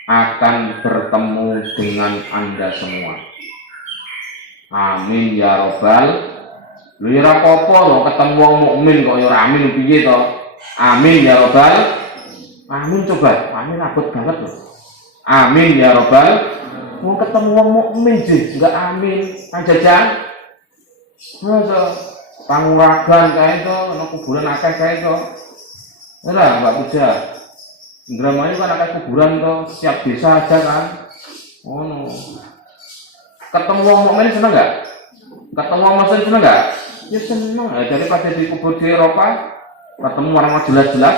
akan bertemu dengan Anda semua. Amin ya robbal. Lu ya apa-apa lo ketemu wong mukmin kok ya amin piye to? Amin ya robbal. Amin coba. Amin abot banget loh. Amin ya robbal. Mau ketemu wong mukmin sih, enggak amin. Jajan. Masa panguragan kae to, ana kuburan akeh kae to. Ora, Mbak Puja. Indramayu kan akeh kuburan to, siap desa aja kan. Ngono. Ketemu wong mukmin seneng enggak? Ketemu wong muslim seneng enggak? Ya seneng, daripada dikubur di Eropa, ketemu orang jelas-jelas,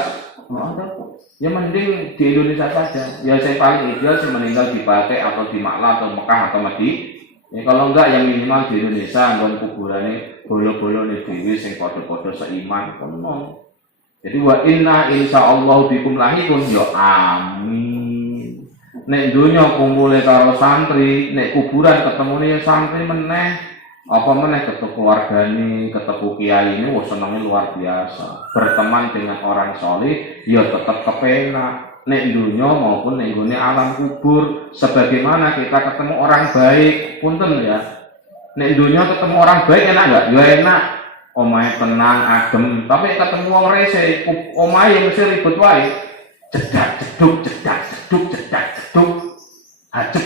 ya mending di Indonesia saja. Ya saya paling ideal sih meninggal di Batek atau di Makla atau Mekah atau Madi. Ya kalau enggak yang minimal di Indonesia, dan kuburannya bolo-bolo nih dewi, sing podo-podo seiman, kono. Jadi wa inna insyaallah bikum lahikun, ya amin. Nek dunya kumpule karo santri, nek kuburan ketemune santri meneh. Apa meneh ketemu keluargane, ketemu kiai ini senangnya luar biasa. Berteman dengan orang soleh, ya tetap kepenak. Nek dunia maupun nek gone alam kubur, sebagaimana kita ketemu orang baik, punten ya. Nek dunia ketemu orang baik enak enggak? Ya enak. Omahe tenang, adem. Tapi ketemu wong rese, omahe mesti ribet wae. Jedak jeduk, jedak jeduk, jedak jeduk. Hajep.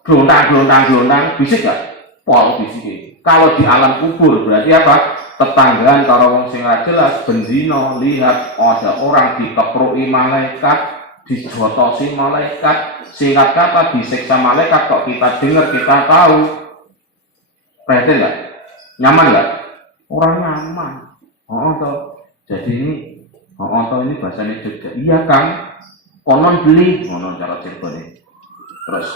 Glontang, bisik gak? Pol bisik. Kalau di alam kubur berarti apa? Tetanggaan karo wong sing jelas bendino lihat ada orang dikepruki malaikat, dijotosi malaikat, singkat kata disiksa malaikat kok kita dengar, kita tahu. Perhatian enggak? Nyaman enggak? Orang nyaman. Jadi ini ini bahasanya Jogja. Iya kan? Konon beli, konon cara Cirebon. Terus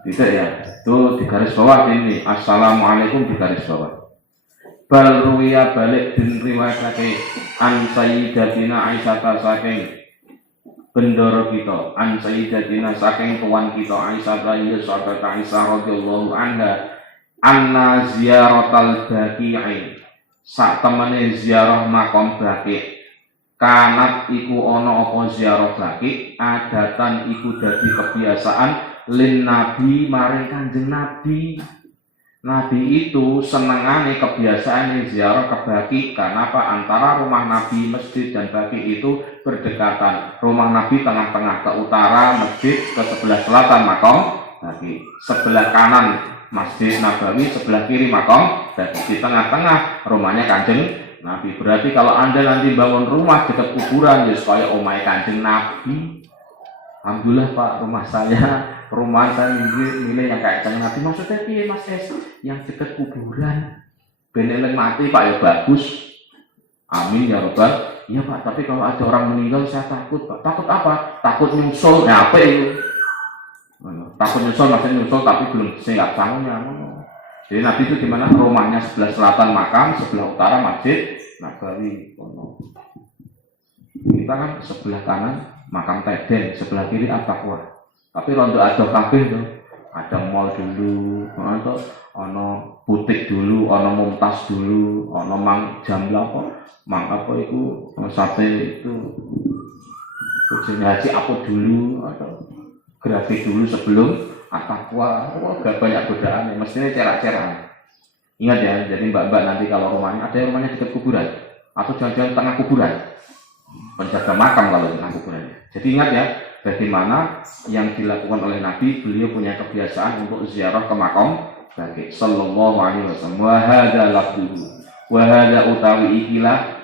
tidak ya, itu di garis bawah ini. Assalamualaikum di garis bawah. Bal ruwiya balik din riwayatake an sayyidatina Aisyah saking bendoro kita, an sayyidatina saking tuan kita Aisyah radhiyallahu anha, anna ziyaratal baqi'i, sak temene ziarah makam Baqi', kanat iku ana apa ziarah Baqi', adatan iku dadi kebiasaan lin nabi maring Kanjeng Nabi. Nabi itu senengane kebiasaan ziarah ke Baqi'. Kenapa? Antara rumah Nabi, masjid dan Baqi' itu berdekatan. Rumah Nabi tengah-tengah ke utara, masjid ke sebelah selatan makam Baqi'. Sebelah kanan Masjid Nabawi, sebelah kiri makam Baqi'. Di tengah-tengah rumahnya Kanjeng Nabi. Berarti kalau Anda nanti bangun rumah dekat kuburan, ya supaya omahe Kanjeng Nabi. Alhamdulillah Pak, rumah saya milih yang kayak Kanjeng Nabi. Maksudnya piye Mas Es? Yang dekat kuburan. Ben eleng mati Pak ya bagus. Amin ya robbal. Iya Pak, tapi kalau ada orang meninggal saya takut Pak. Takut apa? Takut nyusul. Ya apa itu? Takut nyusul, maksudnya nyusul tapi belum siap sangunya. Jadi Nabi itu gimana? Rumahnya sebelah selatan makam, sebelah utara Masjid Nabawi. Kita kan sebelah kanan makam Teden, sebelah kiri At-Taqwa. Tapi rondo ada kabeh tuh. Ada mall dulu, atau ono butik dulu, ono Mumtaz dulu, ono Mang Jamla apa itu, sate itu jenis apa dulu, atau grafik dulu sebelum At-Taqwa. Gak banyak godaan, mestinya cerak-cerak. Ingat ya, jadi mbak-mbak nanti kalau rumahnya ada yang rumahnya dekat kuburan, atau jangan-jangan tengah kuburan, penjaga makam kalau tengah kuburannya. Jadi ingat ya, bagaimana yang dilakukan oleh Nabi, beliau punya kebiasaan untuk ziarah ke makam Baqi' sallallahu alaihi wasallam. Wa hadza lafzuhu, wa hadza utawi ikilah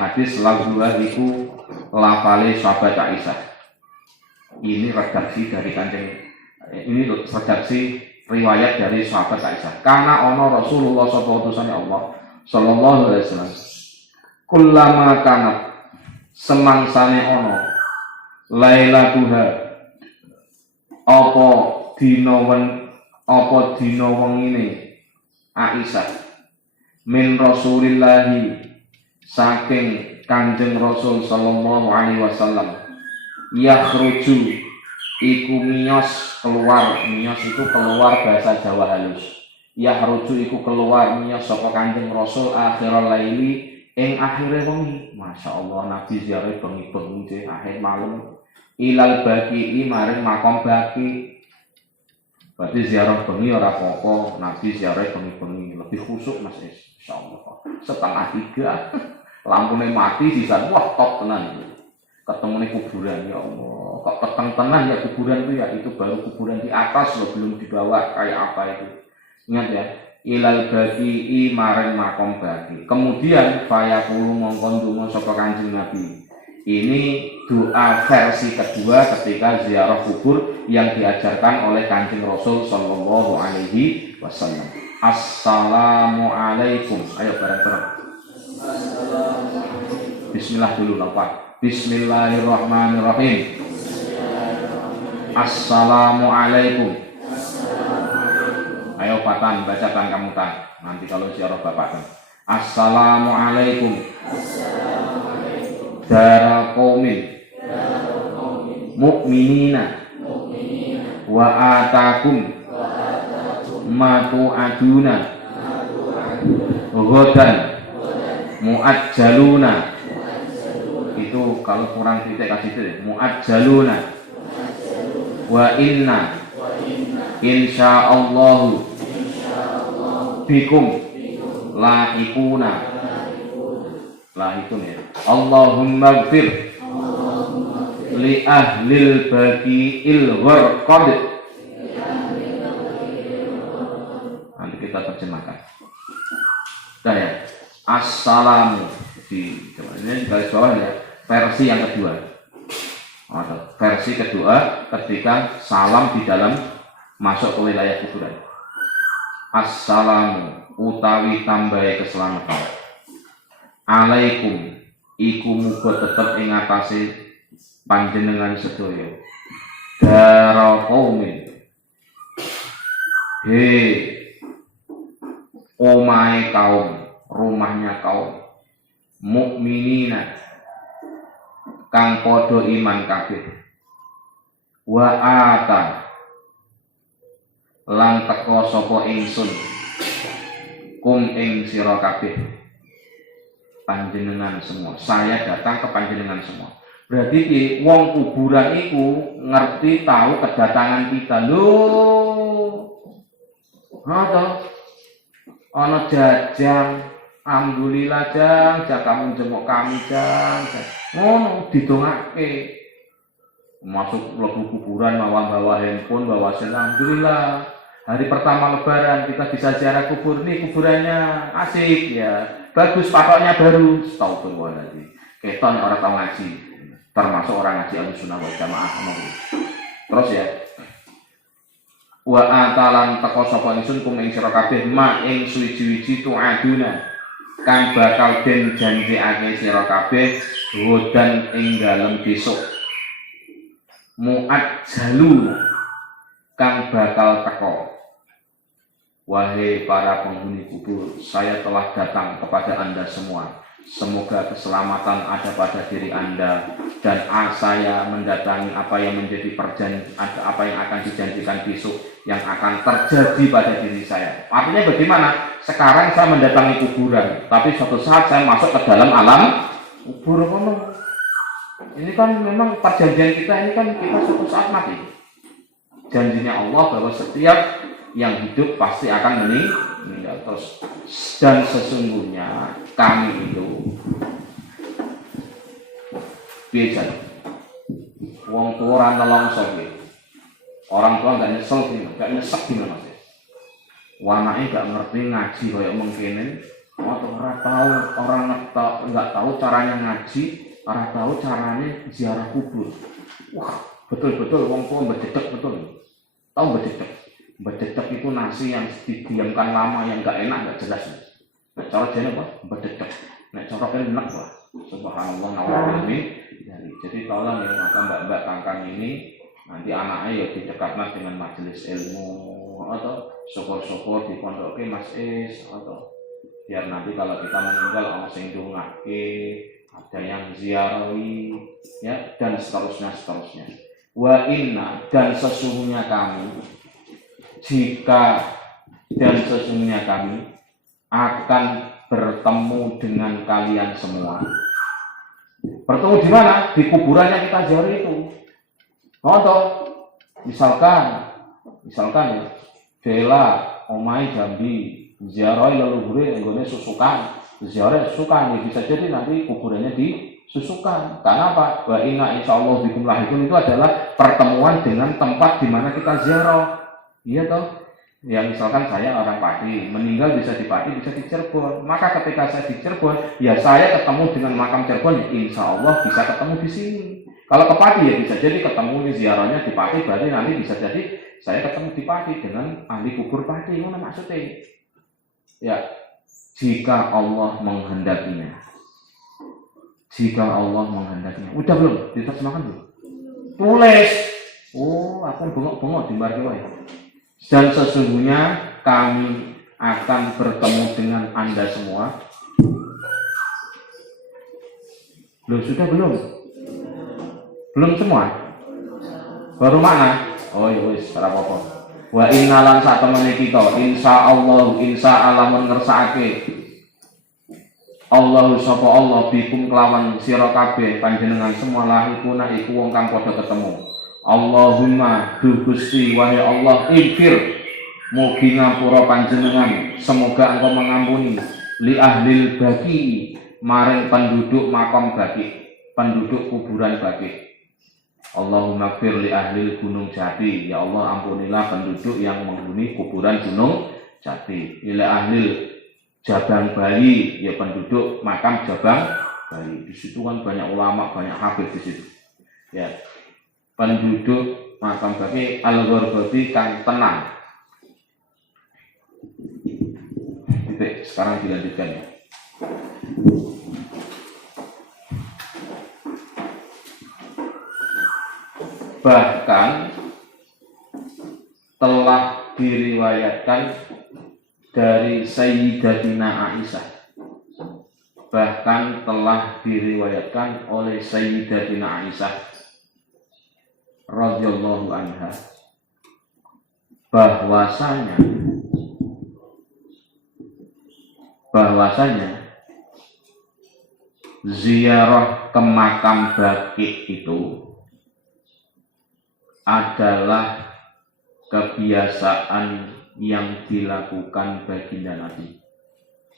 hadis lafzuha iku lafale sahabat Aisyah. Ini redaksi dari riwayat dari sahabat Aisyah. Karena ono Rasulullah sallallahu alaihi wasallam kullama kanat semangsane ono lailatuha apa dina wengine Aisyah min Rasulillahi saking Kanjeng Rasul sallallahu alaihi wasallam yakhruju iku miyos keluar, miyos itu keluar bahasa Jawa halus. Yakhruju iku keluar miyos saka Kanjeng Rasul akhiral laili ing akhire wengi. Masyaallah Nabi ziarah bengi-bengi akhir malam ilal baqi maring makom baqi. Berarti ziarah bengi ora apa-apa, Nabi ziarah bengi-bengi lebih khusyuk Mas insyaallah. Setengah 3 lampune mati sisan wah top tenan itu. Ketemu kuburan ya Allah. Kok peteng tenan ya kuburan itu ya, itu baru kuburan di atas loh, belum di bawah kayak apa itu. Ingat ya, ilal baqi maring makom baqi. Kemudian fayaqulu mongkon donga sapa Kanjeng Nabi. Ini doa versi kedua ketika ziarah kubur yang diajarkan oleh Kanjeng Rasul sallallahu alaihi wasallam. Assalamualaikum. Ayo bareng-bareng. Bismillah dulu lafaz. Bismillahirrahmanirrahim. Assalamualaikum. Ayo patan, bacakan kamu tan. Nanti kalau ziarah bapak. Assalamualaikum. Dara qaumin mu'minina wa atakum matu aduna ghadan muajjaluna. Itu kalau kurang titik kasih titik muajjaluna wa inna insyaallahu bikum lahiquna. Lahikun ya. Allahumma gfir li ahlil baqi'il gharqad. Nanti kita terjemahkan. Dah ya. Assalamu di ini garis bawah ya. Versi yang kedua. Versi kedua ketika salam di dalam masuk ke wilayah kuburan. Assalamu utawi tambahi keselamatan. Alaikum iku muga tetep ing atase panjenengan sedaya. Dara qaumin he omahe kaum, rumahnya kaum mukminina kang padha iman kabeh. Wa ata lan teka sapa ingsun kum ing sira kabeh. Panjenengan semua, saya datang ke panjenengan semua. Berarti wong kuburan itu ngerti tahu kedatangan kita. Loh, ada ana jajang, alhamdulillah jang, kamu jenguk kami jang. Ngono didongake. Masuk lebu kuburan bawa handphone, bawa alhamdulillah. Hari pertama lebaran kita bisa ziarah kubur nih, kuburannya asik ya. Bagus pakainya baru, astagfirullahaladzim. Keton orang tahu ngaji, termasuk orang ngaji Ahlussunnah wal Jamaah. Terus ya. Wa atalan teko sapa ingsun kum ing sira kabeh ma ing suwiji-wiji tu'aduna kang bakal den janjiake sira kabeh godan ing dalem besok. Mu'ajjaluna kang bakal teko. Wahai para penghuni kubur, saya telah datang kepada Anda semua. Semoga keselamatan ada pada diri Anda dan saya mendatangi apa yang menjadi apa yang akan dijanjikan besok yang akan terjadi pada diri saya. Artinya bagaimana? Sekarang saya mendatangi kuburan, tapi suatu saat saya masuk ke dalam alam kubur. Ini kan memang perjanjian kita, ini kan kita suatu saat mati. Janjinya Allah bahwa setiap yang hidup pasti akan meninggal terus. Dan sesungguhnya kami itu biasa wong tua orang nelongso orang tua nggak nyesel gini, nggak nyesek gimana sih? Wanaknya nggak ngerti ngaji kayak mungkinin, atau orang nggak tahu caranya ngaji, orang tahu caranya ziarah kubur. Wah betul-betul wong tua bededek betul, tahu bededek. Bededek itu nasi yang didiamkan lama yang nggak enak, nggak jelas. Nah, cara jenis apa? Bededek. Nah, cara enak lah. Subhanallah, nawabili. Jadi tolong ya maka mbak-mbak kangkang ini nanti anaknya ya didekatkan dengan majelis ilmu atau syukur-syukur di pondok Mas Is atau biar nanti kalau kita meninggal orang sing ndongake ada yang ziarahi, ya, dan seterusnya. Wa inna, dan sesungguhnya kami, akan bertemu dengan kalian semua. Bertemu di mana? Di kuburannya kita ziarahi itu. Contoh, misalkan ya, Dela, omai Jambi, ziarahi leluhure nggone Susukan, ziarah Susukan, ya bisa jadi nanti kuburannya di Susukan. Karena apa? Wa inna insyaallah bikum lahikun itu adalah pertemuan dengan tempat di mana kita ziarah. Iya toh? Ya misalkan saya orang Pati, meninggal bisa di Pati, bisa di Cirebon. Maka ketika saya di Cirebon, ya saya ketemu dengan makam Cirebon, ya insya Allah bisa ketemu di sini. Kalau ke Pati ya bisa jadi ketemu di ziarahnya di Pati, berarti nanti bisa jadi saya ketemu di Pati dengan ahli kubur Pati. Mana maksudnya? Ya, jika Allah menghendakinya. Udah belum? Diterjemahkan belum? Tulis. Oh, aku bengok-bengok di markewa ya. Dan sesungguhnya kami akan bertemu dengan Anda semua. Sudah belum? Belum semua? Baru mana? Oh ya wis, ora apa-apa. Wa innalan satemene kita insyaallah ngersakake Allahu sapa Allah bikum kelawan sira kabeh panjenengan semua lahikuna iku wong kang padha ketemu. Allahumma duh Gusti wahai Allah ighfir mugi ngapura panjenengan semoga engkau mengampuni li ahlil baqi maring penduduk makam baqi penduduk kuburan baqi. Allahumma ighfir li ahlil gunung jati, ya Allah ampunilah penduduk yang menghuni kuburan gunung jati. Ila ahlil Jabang Bali, ya penduduk makam Jabang Bali. Di situ kan banyak ulama, banyak hafid di situ. Ya. Penduduk makam bagi al-gharbati kang tenang. Titik, sekarang dilanjutkan ya. Bahkan telah diriwayatkan dari Sayyidatina Aisyah. Bahkan telah diriwayatkan oleh Sayyidatina Aisyah radhiyallahu anha bahwasanya ziarah ke makam baqi itu adalah kebiasaan yang dilakukan baginda Nabi.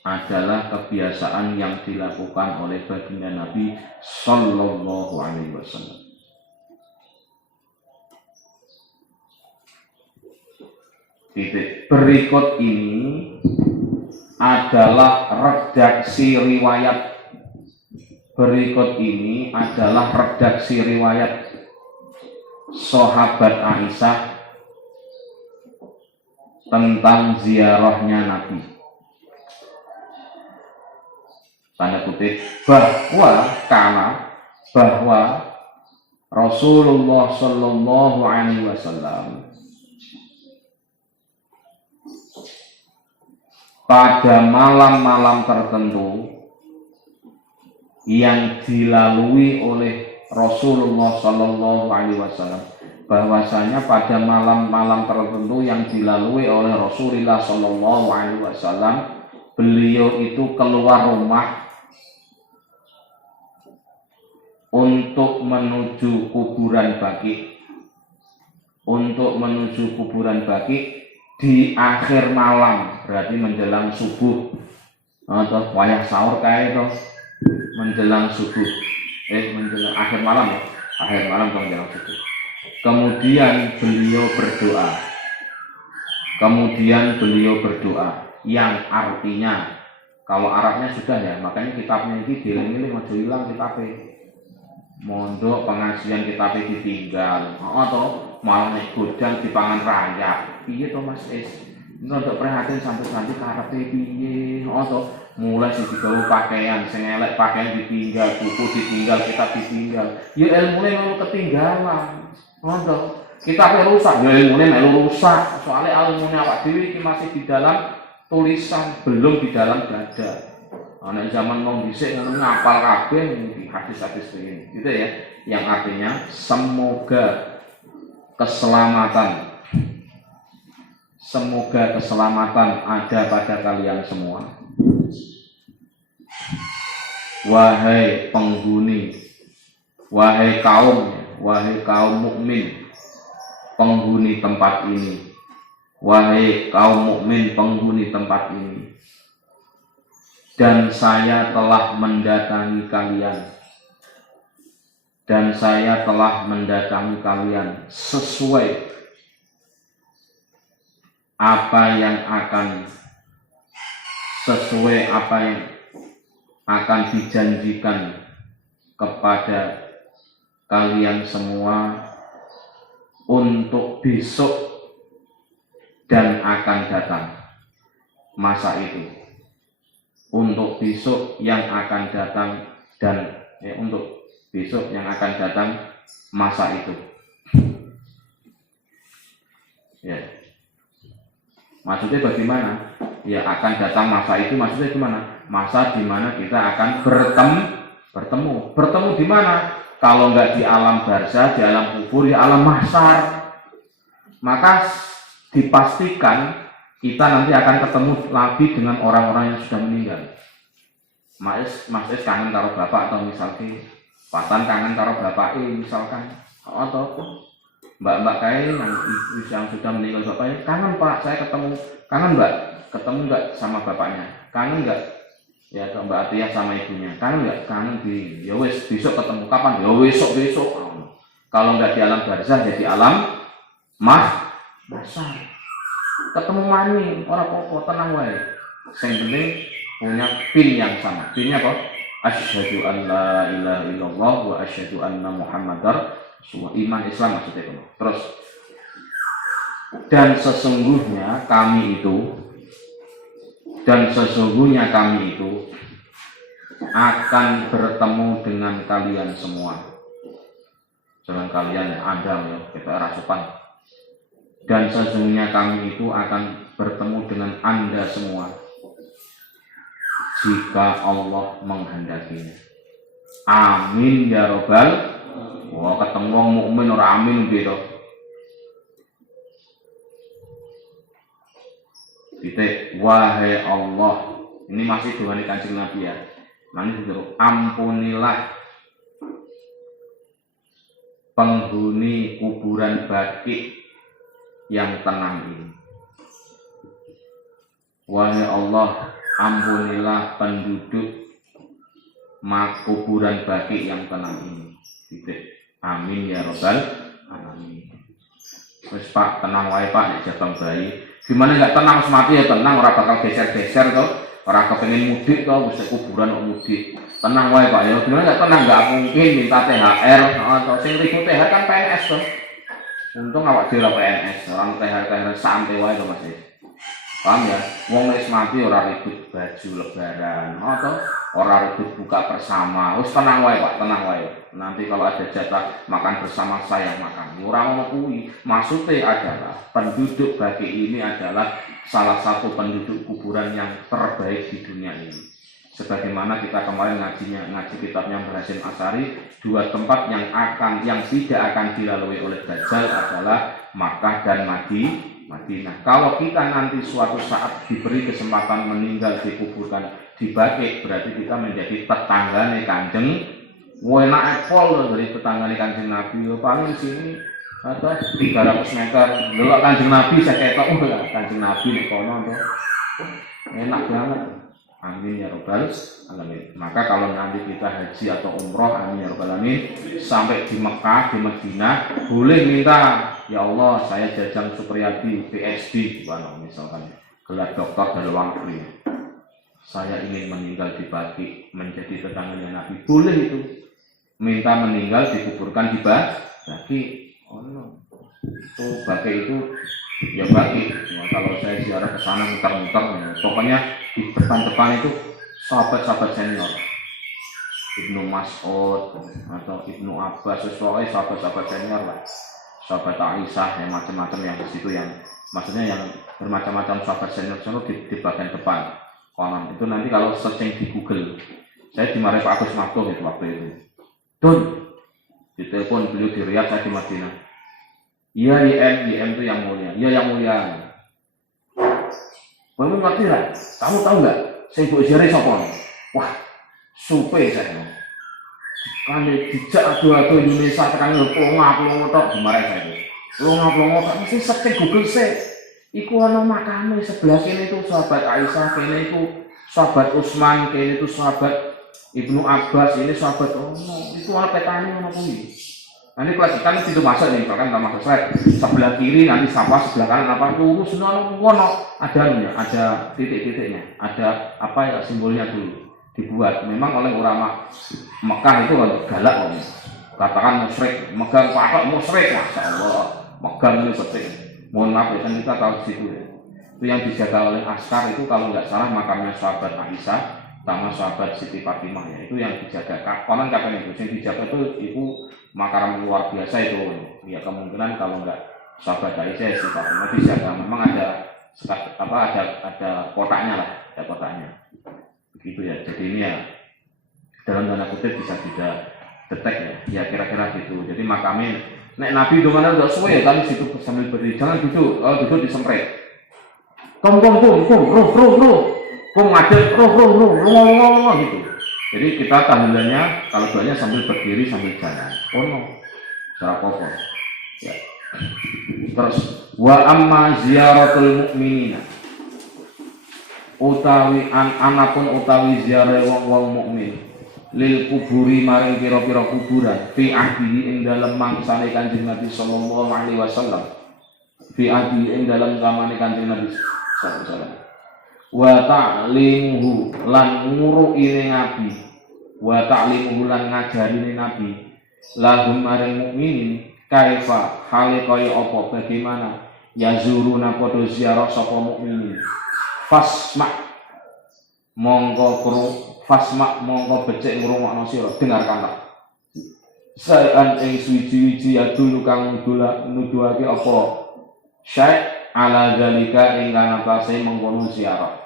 Adalah kebiasaan yang dilakukan oleh baginda Nabi sallallahu alaihi wasallam. Berikut ini adalah redaksi riwayat. Sahabat Aisyah tentang ziarahnya Nabi. Tanda kutip bahwa Rasulullah sallallahu alaihi wasallam pada malam-malam tertentu yang dilalui oleh Rasulullah Sallallahu Alaihi Wasallam, bahwasanya pada malam-malam tertentu yang dilalui oleh Rasulullah Sallallahu Alaihi Wasallam, beliau itu keluar rumah untuk menuju kuburan Baqi, di akhir malam, berarti menjelang subuh atau wayah sahur kayak itu menjelang subuh, menjelang akhir malam menjelang subuh. Kemudian beliau berdoa yang artinya, kalau Arabnya sudah ya, makanya kitabnya ini dieling-eling aja hilang kitabnya. Mondok pengajian kitabnya ditinggal atau malah naik godang di pangan raya. Piye to Mas Es? Untuk prihatin sampai karepe piye? Atau mulai sing digawe pakaian, sing elek pakaian ditinggal, buku ditinggal, kitab ditinggal. Ya ilmune melu ketinggalan. Ngono. Kitabnya rusak, ya ilmune melu rusak. Soalnya ilmune awak dhewe iki masih di dalam tulisan, belum di dalam dada. Anak zaman mau dhisik ngapal kabeh hadis-hadis begini. Gitu ya. Yang artinya semoga keselamatan ada pada kalian semua. Wahai penghuni, wahai kaum mukmin penghuni tempat ini. Wahai kaum mukmin penghuni tempat ini. Dan saya telah mendatangi kalian sesuai apa yang akan dijanjikan kepada kalian semua untuk besok dan akan datang masa itu. Untuk besok yang akan datang untuk besok yang akan datang masa itu. Ya. Maksudnya bagaimana? Ya, akan datang masa itu maksudnya gimana? Masa di mana kita akan bertemu. Bertemu di mana? Kalau nggak di alam barzah, di alam kubur, di alam mahsyar. Maka dipastikan kita nanti akan ketemu lagi dengan orang-orang yang sudah meninggal. Mas kangen karo bapak atau misalnya patan kangen karo bapak misalkan atau mbak kayak yang sudah meninggal bapaknya kangen pak saya ketemu, kangen mbak ketemu nggak sama bapaknya, kangen nggak ya mbak Atiyah sama ibunya, kangen nggak, kangen di ya wes besok ketemu kapan ya besok kalau nggak di alam barzah ya di alam mahsyar. Ketemu mani, orang pokok tenang wae. Yang penting punya pin yang sama. Pinnya apa? Asyhadu an la ilaha illallah wa asyhadu anna Muhammadar Rasulullah. Iman Islam maksudnya itu. Terus dan sesungguhnya kami itu akan bertemu dengan kalian semua. Dengan kalian Adam ya, kita rasukan. Dan sesungguhnya kami itu akan bertemu dengan Anda semua jika Allah menghendakinya. Amin ya robbal. Wah ketemu wong mukmin ora amin gitu. Titik wahai Allah. Ini masih doa Kanjeng Nabi ya. Nanti dulu ampunilah penghuni kuburan Baqi yang tenang ini. Wahai Allah, ampunilah penduduk kuburan Baqi yang tenang ini. Amin ya robbal alamin. Wes Pak, tenang wae Pak, nek jabang bayi. Gimana nggak tenang mati ya tenang, ora bakal geser-geser toh. Ora kepengin mudik toh, wis kuburan kok mudik. Tenang wae Pak ya. Gimana nggak tenang, nggak mungkin minta THR atau sing ribut THR kan PNS toh. Untung awak dhewe PNS, orang THR santai wae to Mas. Paham ya? Wong wis mati ora ribut baju lebaran, atau ora ribut buka bersama. Wis tenang wae Pak, tenang wae. Nanti kalau ada jatah makan bersama saya makan. Ora ono kuwi. Maksudnya adalah penduduk Baqi ini adalah salah satu penduduk kuburan yang terbaik di dunia ini. Sebagaimana kita kemarin ngaji kitabnya Mbah Hasyim Asy'ari, dua tempat yang tidak akan dilalui oleh Dajjal adalah Makkah dan Madinah. Kalau kita nanti suatu saat diberi kesempatan meninggal dikuburkan di Baqi, berarti kita menjadi tetanggane Kanjeng. Enak pol dari tetanggane Kanjeng Nabi. Paling sini atau 300 meter. Delok Kanjeng Nabi saya ketok Kanjeng Nabi nek kono enak banget. Amin ya robbal alamin. Maka kalau nanti kita haji atau umroh, amin ya robbal alamin, sampai di Mekah, di Madinah, boleh minta, ya Allah saya Jajang Supriyadi PhD, misalkan gelar doktor dari Wangkri, saya ingin meninggal di Baqi menjadi tetangganya Nabi, boleh itu. Minta meninggal dikuburkan di Baqi. Oh no. Itu Baqi itu ya Baqi. Ya, kalau saya ziarah ke sana muter-muter, ya. Pokoknya di depan-depan itu sahabat-sahabat senior, Ibnu Mas'ud atau Ibnu Abbas, sesuai sahabat-sahabat senior lah, sahabat Aisyah, yang macam-macam yang di situ, yang maksudnya yang bermacam-macam sahabat senior di bagian depan. konon itu nanti kalau searching di Google, saya dimarahi Pak Agus Makto itu waktu itu. Don, ditelepon beliau di Riyadh, saya di Madinah. Iya IM itu yang mulia, iya yang mulia. Kamu ngerti nggak? Kamu tahu nggak? Saya ibu jari sopon. Wah, supe saya. Kan dijak adu-adu Indonesia tekan pelongo tok dimarahi saya. Pelongo tak mesti searching Google sih. Iku ana makame sebelah kene itu sahabat Aisyah, kene itu sahabat Utsman, kene itu sahabat Ibnu Abbas, ini sahabat itu ana petane ngono kuwi. Nanti kelas kan itu masuk nih, kan enggak masuk slide. Sebelah kiri nanti siapa, sebelah kanan apa lurus semua ngono. Ada titik-titiknya, ada apa ya simbolnya dulu dibuat. Memang oleh ulama Mekah itu galak loh. Katakan musyrik, megang patok musyrik, masyaallah. Megang ini penting. Mohon maaf ya, kan kita tahu situ ya. Itu yang dijaga oleh Askar itu kalau nggak salah makamnya sahabat Aisyah sama sahabat Siti Fatimah ya. Itu yang dijaga. Konon katanya itu yang dijaga itu makanan luar biasa itu. Ya kemungkinan kalau nggak sahabat Aisyah Siti Fatimah dijaga. Memang ada kotaknya lah, ada kotaknya. Begitu ya. Jadi ini ya dalam tanda kutip bisa tidak detek ya. Ya kira-kira gitu. Jadi makamnya nek Nabi dongannya udah suwe kan di situ sambil berdiri, jangan duduk, kalau duduk disempret. Kom ngadep, roh gitu. Jadi kita tahlilannya kalau doanya sambil berdiri sambil jalan. Oh no, secara pokok. Ya. Terus wa amma ziyaratul mukminina. Utawi anapun utawi ziarah wong mukmin. Lil kuburi maring pira-pira kuburan fi ahdihi ing dalem mangsane Kanjeng Nabi sallallahu alaihi wasallam fi ahdihi ing dalem zamane Kanjeng Nabi sallallahu alaihi wasallam wa ta'limuhu lan nguruine Nabi wa ta'limuhu lan ngajarine Nabi lahum maring mukminin kaifa hale kaya apa bagaimana yazuruna padha ziarah sapa mukminin fasma mongko becik ngrungokno sira dengarkanlah saen ing suwi-wiji adul kang nuduhake apa syai' ala zalika ing kana atase mengkono ziarah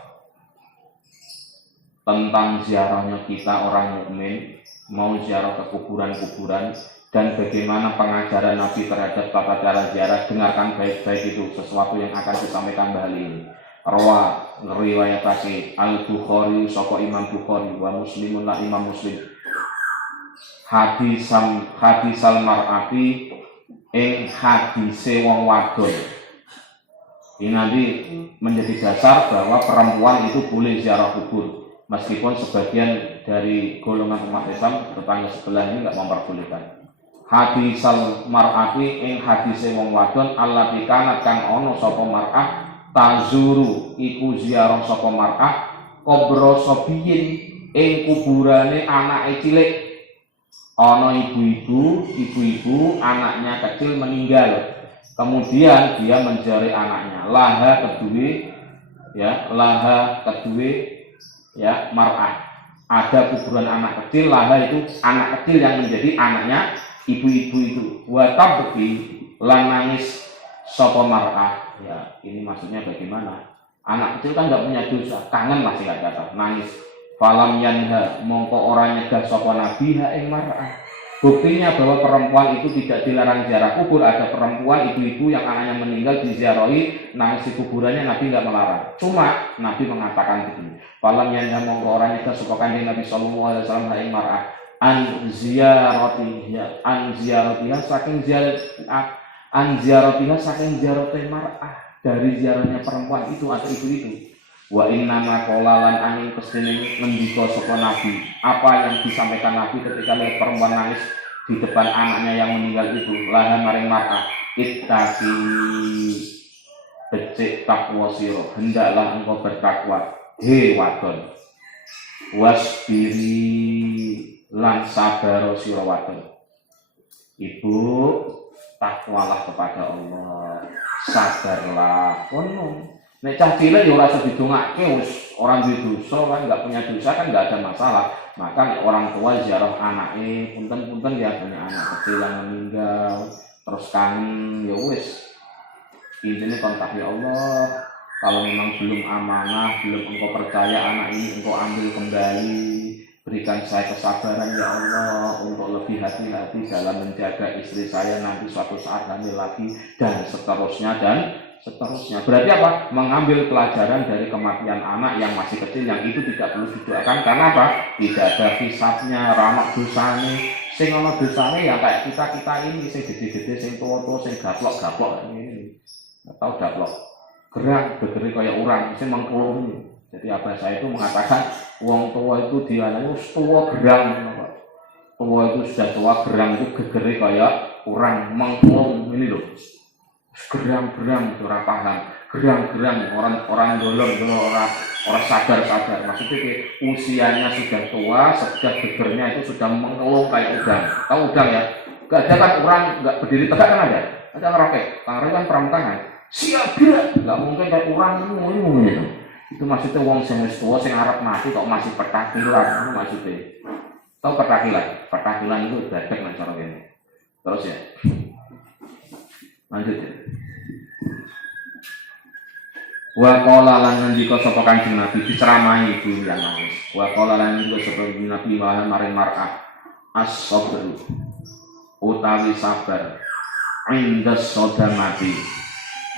tentang ziarahnya kita orang mukmin mau ziarah ke kuburan-kuburan dan bagaimana pengajaran Nabi terhadap tata cara ziarah. Dengarkan baik-baik itu sesuatu yang akan disampaikan kali ini. Rawa riwayatake Al-Bukhari saka Imam Bukhari wa Muslimun la Imam Muslim hadisal mar'ati ing hadise wong wadon. Ini nanti menjadi dasar bahwa perempuan itu boleh ziarah kubur meskipun sebagian dari golongan umat Islam tetangga sebelah ini enggak memperbolehkan. Hadisal mar'ati ing hadise wong wadon allati kanat kang ono sapa mar'ah tazuru iku ziarah sapa mar'ah kubra sabiyin ing kuburane anake cilik. Ana ibu-ibu anaknya kecil meninggal. Kemudian dia mencari anaknya. Laha kedue ya mar'ah. Ada kuburan anak kecil, laha itu anak kecil yang menjadi anaknya ibu-ibu itu. Wa tabki lan nangis sapa mar'ah. Ya, ini maksudnya bagaimana? Anak kecil kan enggak punya dosa, kangen masih enggak kata, nangis. Falam yanha mongko ora nyegah sapa nabi ha ing mar'ah. Buktinya bahwa perempuan itu tidak dilarang ziarah kubur. Ada perempuan ibu-ibu yang anaknya meninggal diziarahi nangis di kuburannya, Nabi enggak melarang. Cuma Nabi mengatakan begini. Falam yanha mongko ora nyegah sapa kanjeng Nabi sallallahu alaihi wasallam ha ing mar'ah an ziyaratiha saking ziarate mar'ah, dari ziarahnya perempuan itu atau ibu itu. Wa innama qolalan angin kesini ngendika sapa Nabi. Apa yang disampaikan Nabi ketika lihat perempuan nangis di depan anaknya yang meninggal itu, lahan maring mar'ah ittaqi becik takwa sira, hendaklah engkau bertakwa he wadon wasbiri lan sabar sira wadon. Ibu, takwalah kepada Allah, sabarlah. Kono nek cah cilik ya ora iso didongake, wis orang duwe dosa kan, enggak punya dosa kan enggak ada masalah. Maka orang tua ziarah anake, punten-punten ya punya anak kecil yang meninggal, terus kangen ya wis. Intine kontak ya Allah, Kalau memang belum amanah, belum engkau percaya anak ini, engkau ambil kembali. Berikan saya kesabaran ya Allah untuk lebih hati-hati dalam menjaga istri saya nanti suatu saat hamil lagi dan seterusnya dan seterusnya. Berarti apa? Mengambil pelajaran dari kematian anak yang masih kecil yang itu tidak perlu didoakan karena apa? Tidak ada hisabnya, ramak dosanya. Sing ono dosane ya kayak kita ini sing gede-gede, sing tua-tua, sing gaplok-gaplok ini. Atau gaplok. Gerak, gegeri kayak orang, sing mengkelung. Jadi abah saya itu mengatakan wong tua itu diananya tua gerang, tua itu sudah tua gerang itu gegeri kayak orang mengkelung ini loh, gerang-gerang orang paham, gerang-gerang orang dolor orang sadar maksudnya usianya sudah tua, sejak gegernya itu sudah mengkelung kayak udang, tahu udang ya? Gak ada kan orang nggak berdiri tegak kan ada ngeroket, kan pramuka siap dia, nggak mungkin kayak orang ngomong gitu. Itu maksudnya wong sing wis tuwa sing arep mati kok masih petakilan itu maksudnya. Tahu petakilan? Petakilan itu dadek nang cara kene. Terus ya. Lanjut ya. Wa qala lan ngendika sapa Kanjeng Nabi diceramahi ibu yang nangis. Wa qala lan ngendika sapa Nabi maring mar'ah as-sabr utawi sabar inda sodamati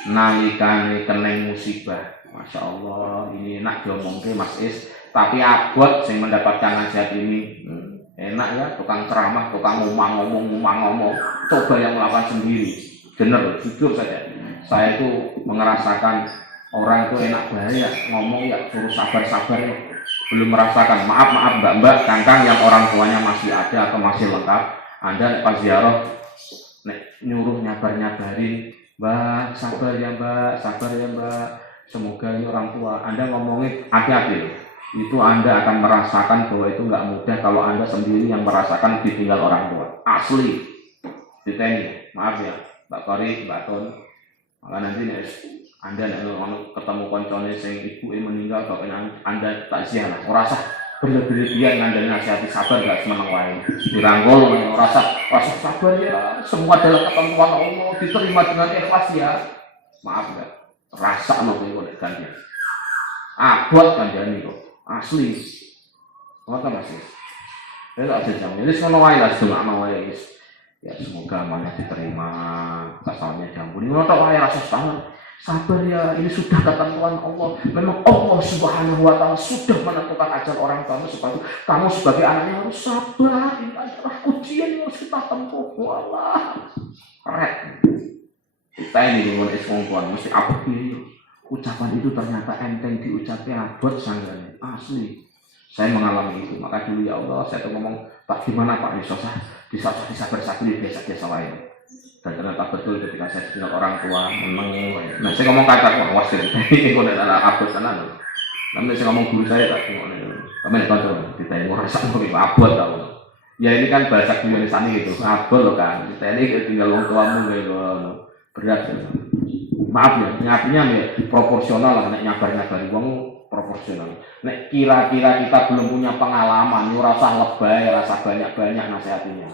nalikane keneng musibah. Masya Allah, ini enak diomongke Mas Is, tapi abot sing mendapatkan nasihat ini enak ya, tukang ceramah, tukang ngomong, coba yang melakukan sendiri, bener, jujur saja. Saya itu merasakan orang itu enak bahaya, ngomong ya suruh sabar-sabar ya. Belum merasakan, maaf mbak, kangkang yang orang tuanya masih ada atau masih lengkap, Anda pas ziarah nyuruh nyabarin, mbak, sabar ya mbak. Semoga ini orang tua Anda ngomongin hati-hati, itu Anda akan merasakan bahwa itu nggak mudah kalau Anda sendiri yang merasakan ditinggal orang tua. Asli, ditanya, maaf ya, Mbak Kori, Mbak Ton, maka nanti Anda ketemu koncone sing ibu meninggal, bapaknya Anda takziah lah, merasa berlebihan Anda nasihati sabar nggak senang wae, dirangkul, merasa sabar ya, semua dalam ketentuan Allah diterima dengan ikhlas ya, maaf nggak. Rasa no kowe nek ganti. Abot kandhane kok. Asli. Ngoten Mas. Ya tak jajang. Wis ngono wae lah sedengakno wae wis. Ya semoga amanah diterima, pasalnya diampuni. Ngono tok wae rasa sabar ya. Ini sudah ketentuan Allah. Memang Allah Subhanahu wa taala sudah menentukan ajal orang kamu seperti kamu sebagai anaknya harus sabar. Ini adalah ujian yang harus kita tempuh. Wallah. Keren. Kita ini dengan esmongkuan mesti apa sih? Ucapan itu ternyata enteng diucapnya abot sanggane asli. Saya mengalami itu, maka dulu ya Allah saya tuh ngomong Pak gimana Pak disabar-sabar biasa-biasa lain. Dan ternyata betul ketika saya ditinggal orang tua meneng. Nah saya ngomong kata awas ini kok adalah abot tenan. Nanti saya ngomong guru saya tak ngomong. Kami kontrol kita yang merasa lebih abot tau. Ya ini kan bahasa Indonesia gitu, abot loh kan. Kita ini tinggal orang tuamu gitu. Berat ya. Maaf ya, artinya ya proporsional lah nek nyabar-nyabari wong proporsional. Nek kira-kira kita belum punya pengalaman, rasa lebay, rasa banyak-banyak nasihatinya.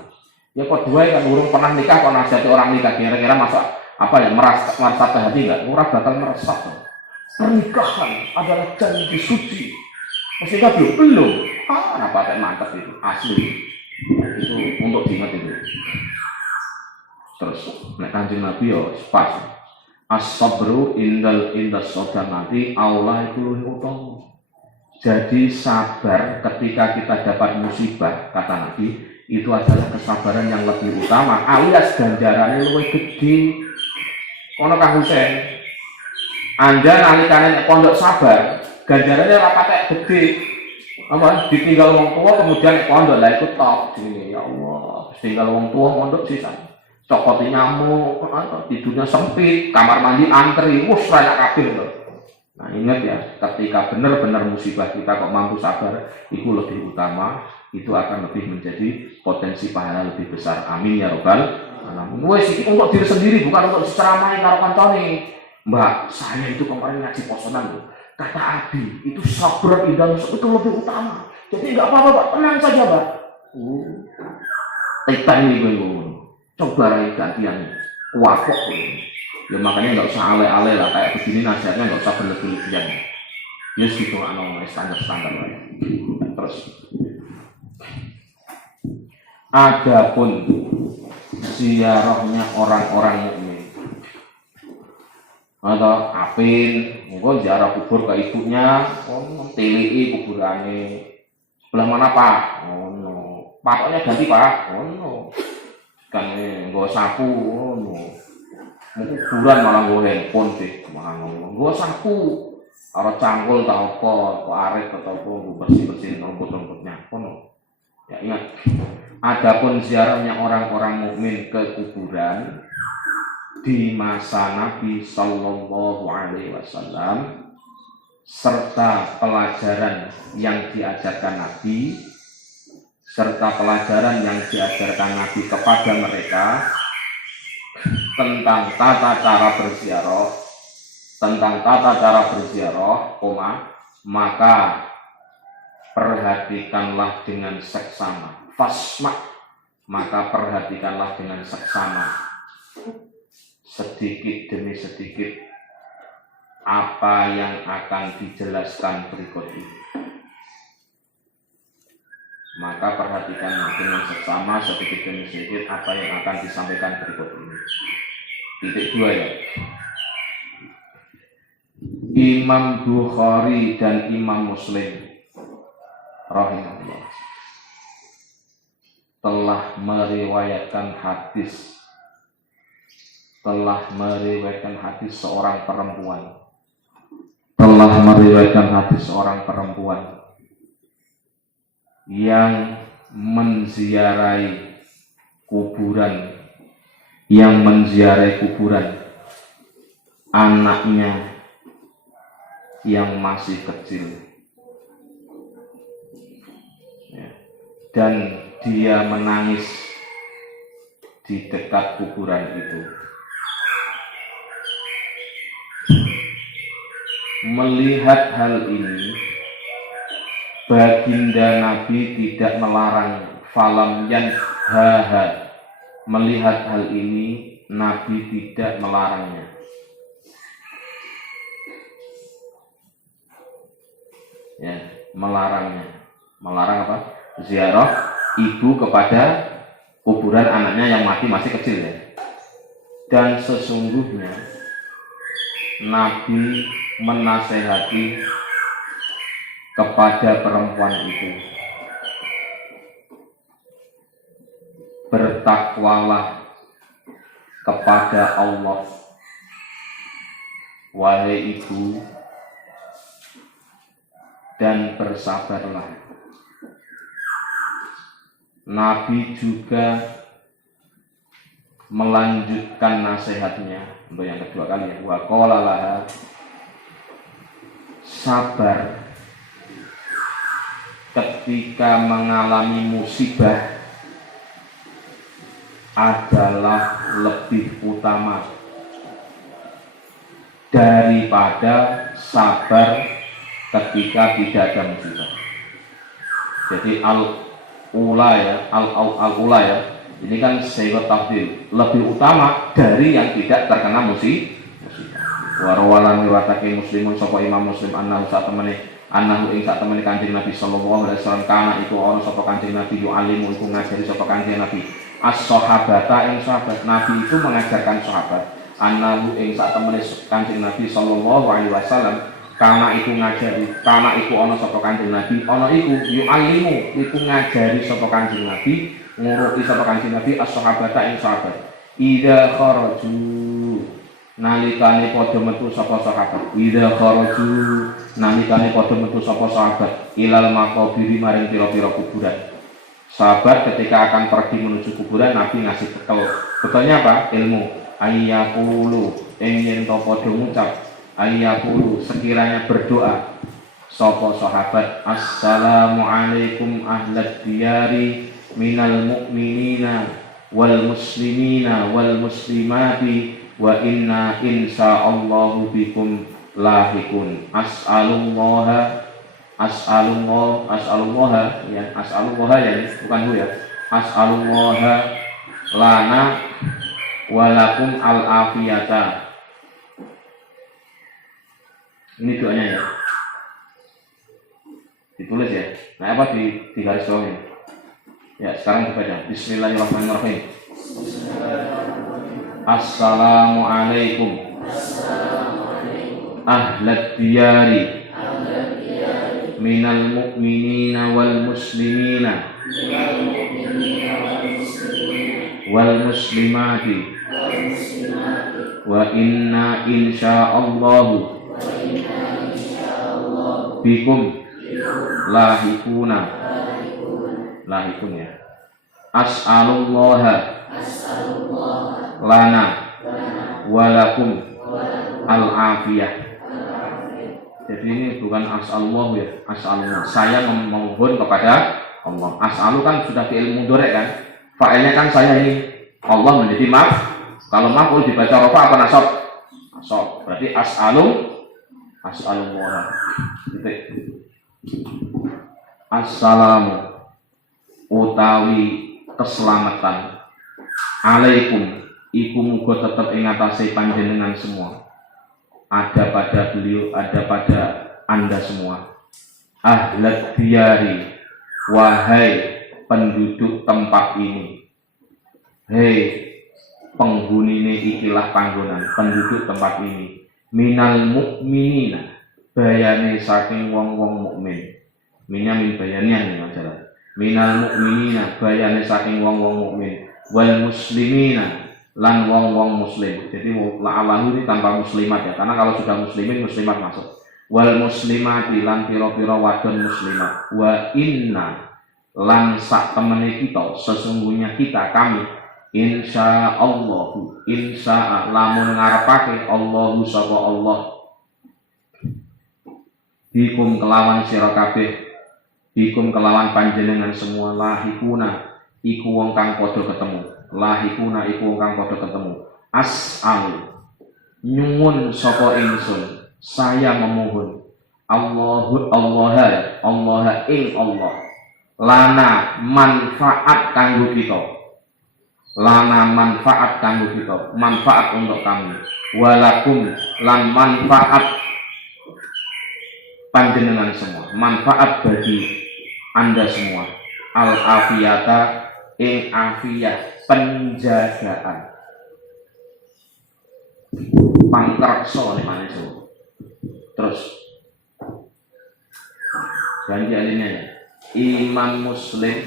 Ya kok dua kan urung pernah nikah kok nasihati orang nikah kira-kira masa apa ya merasa hati enggak? Ora bakal meresap. Pernikahan adalah janji suci. Mestinya belum. Apa mantap itu asli. Itu untuk diingat itu. Terus nek Kanjeng Nabi yo pas as-sabru indal sodamati Allah itu luwih utama. Jadi sabar ketika kita dapat musibah kata Nabi itu adalah kesabaran yang lebih utama alias ganjarannya luwih gede. Kono Kang Husein Anda nalikane pondok sabar ganjarannya ora patek gede. Apa ditinggal wong tua kemudian pondok lah itu top ini ya Allah ditinggal wong tua pondok sisa cokoti nyamuk, tidurnya sempit, kamar mandi antri, banyak kabel loh. Nah ingat ya, ketika benar-benar musibah kita kok mampu sabar, itu lebih utama, itu akan lebih menjadi potensi pahala lebih besar. Amin ya robbal alamin. Wes untuk diri sendiri bukan untuk ceramah karo kancane. Mbak, saya itu kemarin ngaji posonan loh. Kata Abi, itu sabar indah itu lebih utama. Jadi enggak apa-apa, Pak, tenang saja, Mbak. Kita ini gue coba rai gantian wapok ini Ya makanya nggak usah ale-ale lah, kayak begini nasihatnya nggak usah berlebih-lebihan. Ya gitu standar-standar lah. Terus adapun ziarahnya orang-orang mukmin atau apin, monggo ziarah kubur ke ibunya, tilii kuburane. Sebelah mana Pak? Oh no. Patoknya ganti Pak. Oh no. Kan nggo sapu, oh no. Mau kuburan malah nggo handphone sih, malah nggo sapu. Ora cangkul ta apa, kok arit atau apa bersih-bersihin rumput-rumputnya. Oh no. Ya ingat, adapun ziarahnya orang-orang mukmin ke kuburan di masa Nabi Sallallahu Alaihi Wasallam serta pelajaran yang diajarkan Nabi kepada mereka tentang tata cara berziarah, maka perhatikanlah dengan seksama. Maka perhatikanlah dengan seksama, sedikit demi sedikit apa yang akan dijelaskan berikut ini. Maka perhatikan dengan seksama, sedikit demi sedikit apa yang akan disampaikan berikut ini. Titik 2 ya. Imam Bukhari dan Imam Muslim rahimahullah telah meriwayatkan hadis seorang perempuan yang menziarahi kuburan anaknya yang masih kecil, dan dia menangis di dekat kuburan itu. Melihat hal ini, baginda Nabi tidak melarang, falam yanhaha. Melihat hal ini, Nabi tidak melarangnya. Ya, melarang apa? Ziarah ibu kepada kuburan anaknya yang masih kecil ya. Dan sesungguhnya Nabi menasehati kepada perempuan itu, bertakwalah kepada Allah wahai ibu, dan bersabarlah. Nabi juga melanjutkan nasihatnya untuk yang kedua kali ya. Wa qala laha, sabar ketika mengalami musibah adalah lebih utama daripada sabar ketika tidak ada musibah. Jadi al-ula ya, ini kan sayyid tafdil, lebih utama dari yang tidak terkena musibah. Warawalan riwayatake Muslimun sapa Imam Muslim annahu ing sak temene Kanjeng Nabi sallallahu alaihi wasallam kana iku ana sapa Kanjeng Nabi yu'alimu iku ngajari sapa Kanjeng Nabi as-sahabata ing sahabat. Nabi itu mengajarkan sahabat annahu ing sak temene Kanjeng Nabi sallallahu alaihi wasallam kana iku ngajari, kana iku ana sapa Kanjeng Nabi, ana iku yu'alimu iku ngajari sapa Kanjeng Nabi, nguruti sapa Kanjeng Nabi as-sahabata ing sahabat idza kharaju nalikane padha metu sapa sahabat, ilal maqabiri maring pira-pira kuburan. Sahabat ketika akan pergi menuju kuburan, Nabi ngasih bekalnya apa? Ilmu. Ayyaqulu yen to padha ngucap, ayyaqulu sekiranya berdoa sapa sahabat, assalamu alaikum ahlad diyari minal mu'minina wal muslimina wal muslimati wa inna insyaallahu bikum lahikun. As'alullah ya, bukan bu ya. As'alullah lana walakum al afiyata Ini doanya ya. Ditulis ya. Nah, apa di garis bawah ini? Ya, sekarang dibaca. Bismillahirrahmanirrahim. Assalamualaikum ahlat diyari minal mu'minina wal muslimina wal muslimati wa inna insya'allahu bikum lahikun ya. As'alullaha lana walakum al-afiyah. Jadi ini bukan as'alullah ya, as'alullah. Saya memohon kepada Allah. As'alu kan sudah fi'il mudhari kan? Fa'ilnya kan saya ini. Allah menjadi maf. Kalau maf'ul dibaca rafa apa nasab? Nasab. Berarti as'alullah. Titik. Assalamu utawi keselamatan alaikum iku muga tetep ing atase panjenengan semua, ada pada beliau, ada pada Anda semua. Ahlat diyari, wahai penduduk tempat ini. Hei penghunine ikilah panggonan, penduduk tempat ini. Minal mu'minina, bayane saking wong-wong mukmin. Min bayannya nih masalah. Minal mu'minina, bayane saking wong-wong mukmin. Wal muslimina, lan wong-wong muslim. Jadi la'alahu ini tanpa muslimat ya, karena kalau sudah muslimin, muslimat masuk. Wal muslimati, lan piro-piro wadon muslimat. Wa inna, lan sak temene kita, sesungguhnya kita, kami, insya'allahu, insya'a, lamun ngarepake Allahu sapa Allah, bikum kelawan sira kabeh, bikum kelawan panjenengan semua, lahikuna iku wong kang padha ketemu, lahikuna iku wong kang padha ketemu. As'al nyuwun sapa ingsun, saya memohon Allah ing Allah lana manfaat kanggo kita, lana manfaat kanggo kita, manfaat untuk kami, walakum lan manfaat panjenengan semua, manfaat bagi Anda semua. Al-afiyata ing afiyah, penjagaan. Pangkrekso nih mana itu. Terus janji alinnya ya. Imam Muslim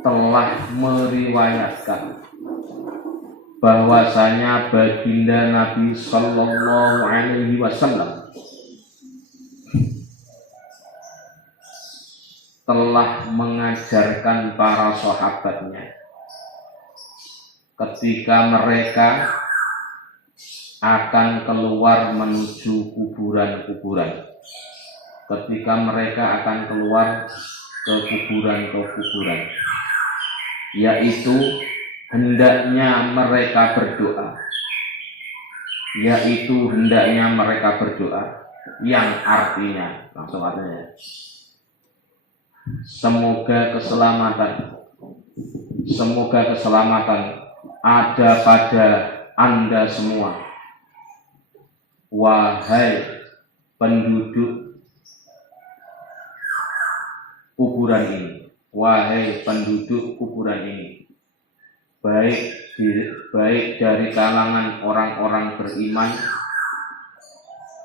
telah meriwayatkan bahwasanya baginda Nabi Sallallahu Alaihi Wasallam telah mengajarkan para sahabatnya ketika mereka akan keluar menuju kuburan-kuburan, ketika mereka akan keluar ke kuburan-kuburan, yaitu hendaknya mereka berdoa, yang artinya, langsung artinya, semoga keselamatan ada pada Anda semua, wahai penduduk kuburan ini, baik dari kalangan orang-orang beriman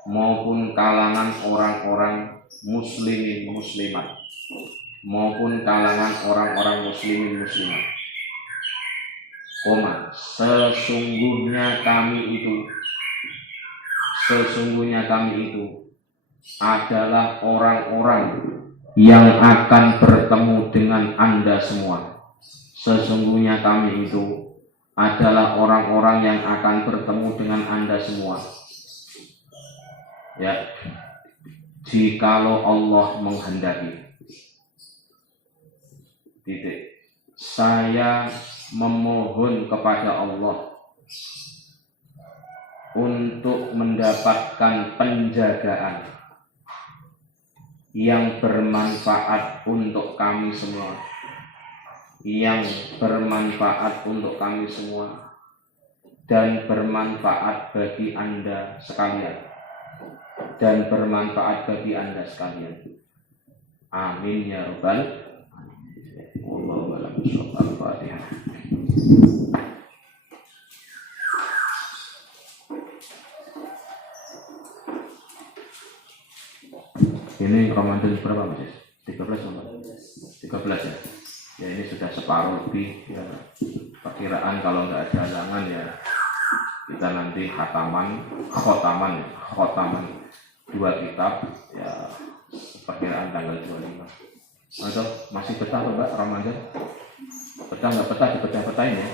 maupun kalangan orang-orang muslimin muslimat, maupun kalangan orang-orang muslimin muslimat. Sesungguhnya kami itu adalah orang-orang yang akan bertemu dengan Anda semua. Sesungguhnya kami itu adalah orang-orang yang akan bertemu dengan Anda semua. Ya, jikalau Allah menghendaki. Saya memohon kepada Allah untuk mendapatkan penjagaan yang bermanfaat untuk kami semua, dan bermanfaat bagi Anda sekalian. dan bermanfaat bagi Anda sekalian. Amin ya rabbal alamin. Wallahu a'lam bishawab. Al-Fatihah. Ini Ramadan berapa Mas? 13 atau 13 ya? Ya ini sudah separuh lebih ya. Perkiraan kalau nggak ada halangan ya kita nanti khotaman 2 kitab ya, perkiraan tanggal 25. Atau masih betah Mbak Ramadan? Betah nggak betah dipecah-pecahin ya.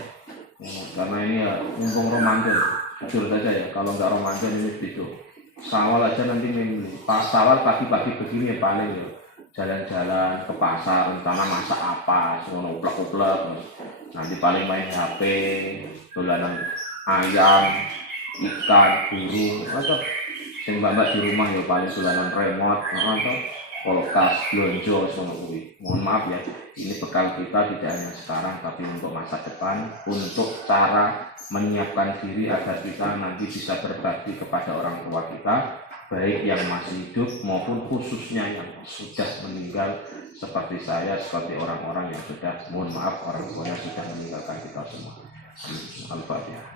Karena ini ya mumpung Ramadan, jujur saja ya, kalau nggak Ramadan ini video Sawal aja nanti pas Sawal pagi-pagi begini ya paling ya jalan-jalan ke pasar, rencana masak apa, semua uplek-uplek, nanti paling main HP, dolanan ayam, ikan, burung, atau sing mbak-mbak di rumah ya paling dolanan remote, atau kulkas, blonjo, semua kuwi. Mohon maaf ya, ini bekal kita tidak hanya sekarang tapi untuk masa depan, untuk cara menyiapkan diri agar kita nanti bisa berbakti kepada orang tua kita, baik yang masih hidup maupun khususnya yang sudah meninggal seperti saya, seperti orang-orang yang sudah, mohon maaf, orang tuanya sudah meninggalkan kita semua. Al-Fatihah.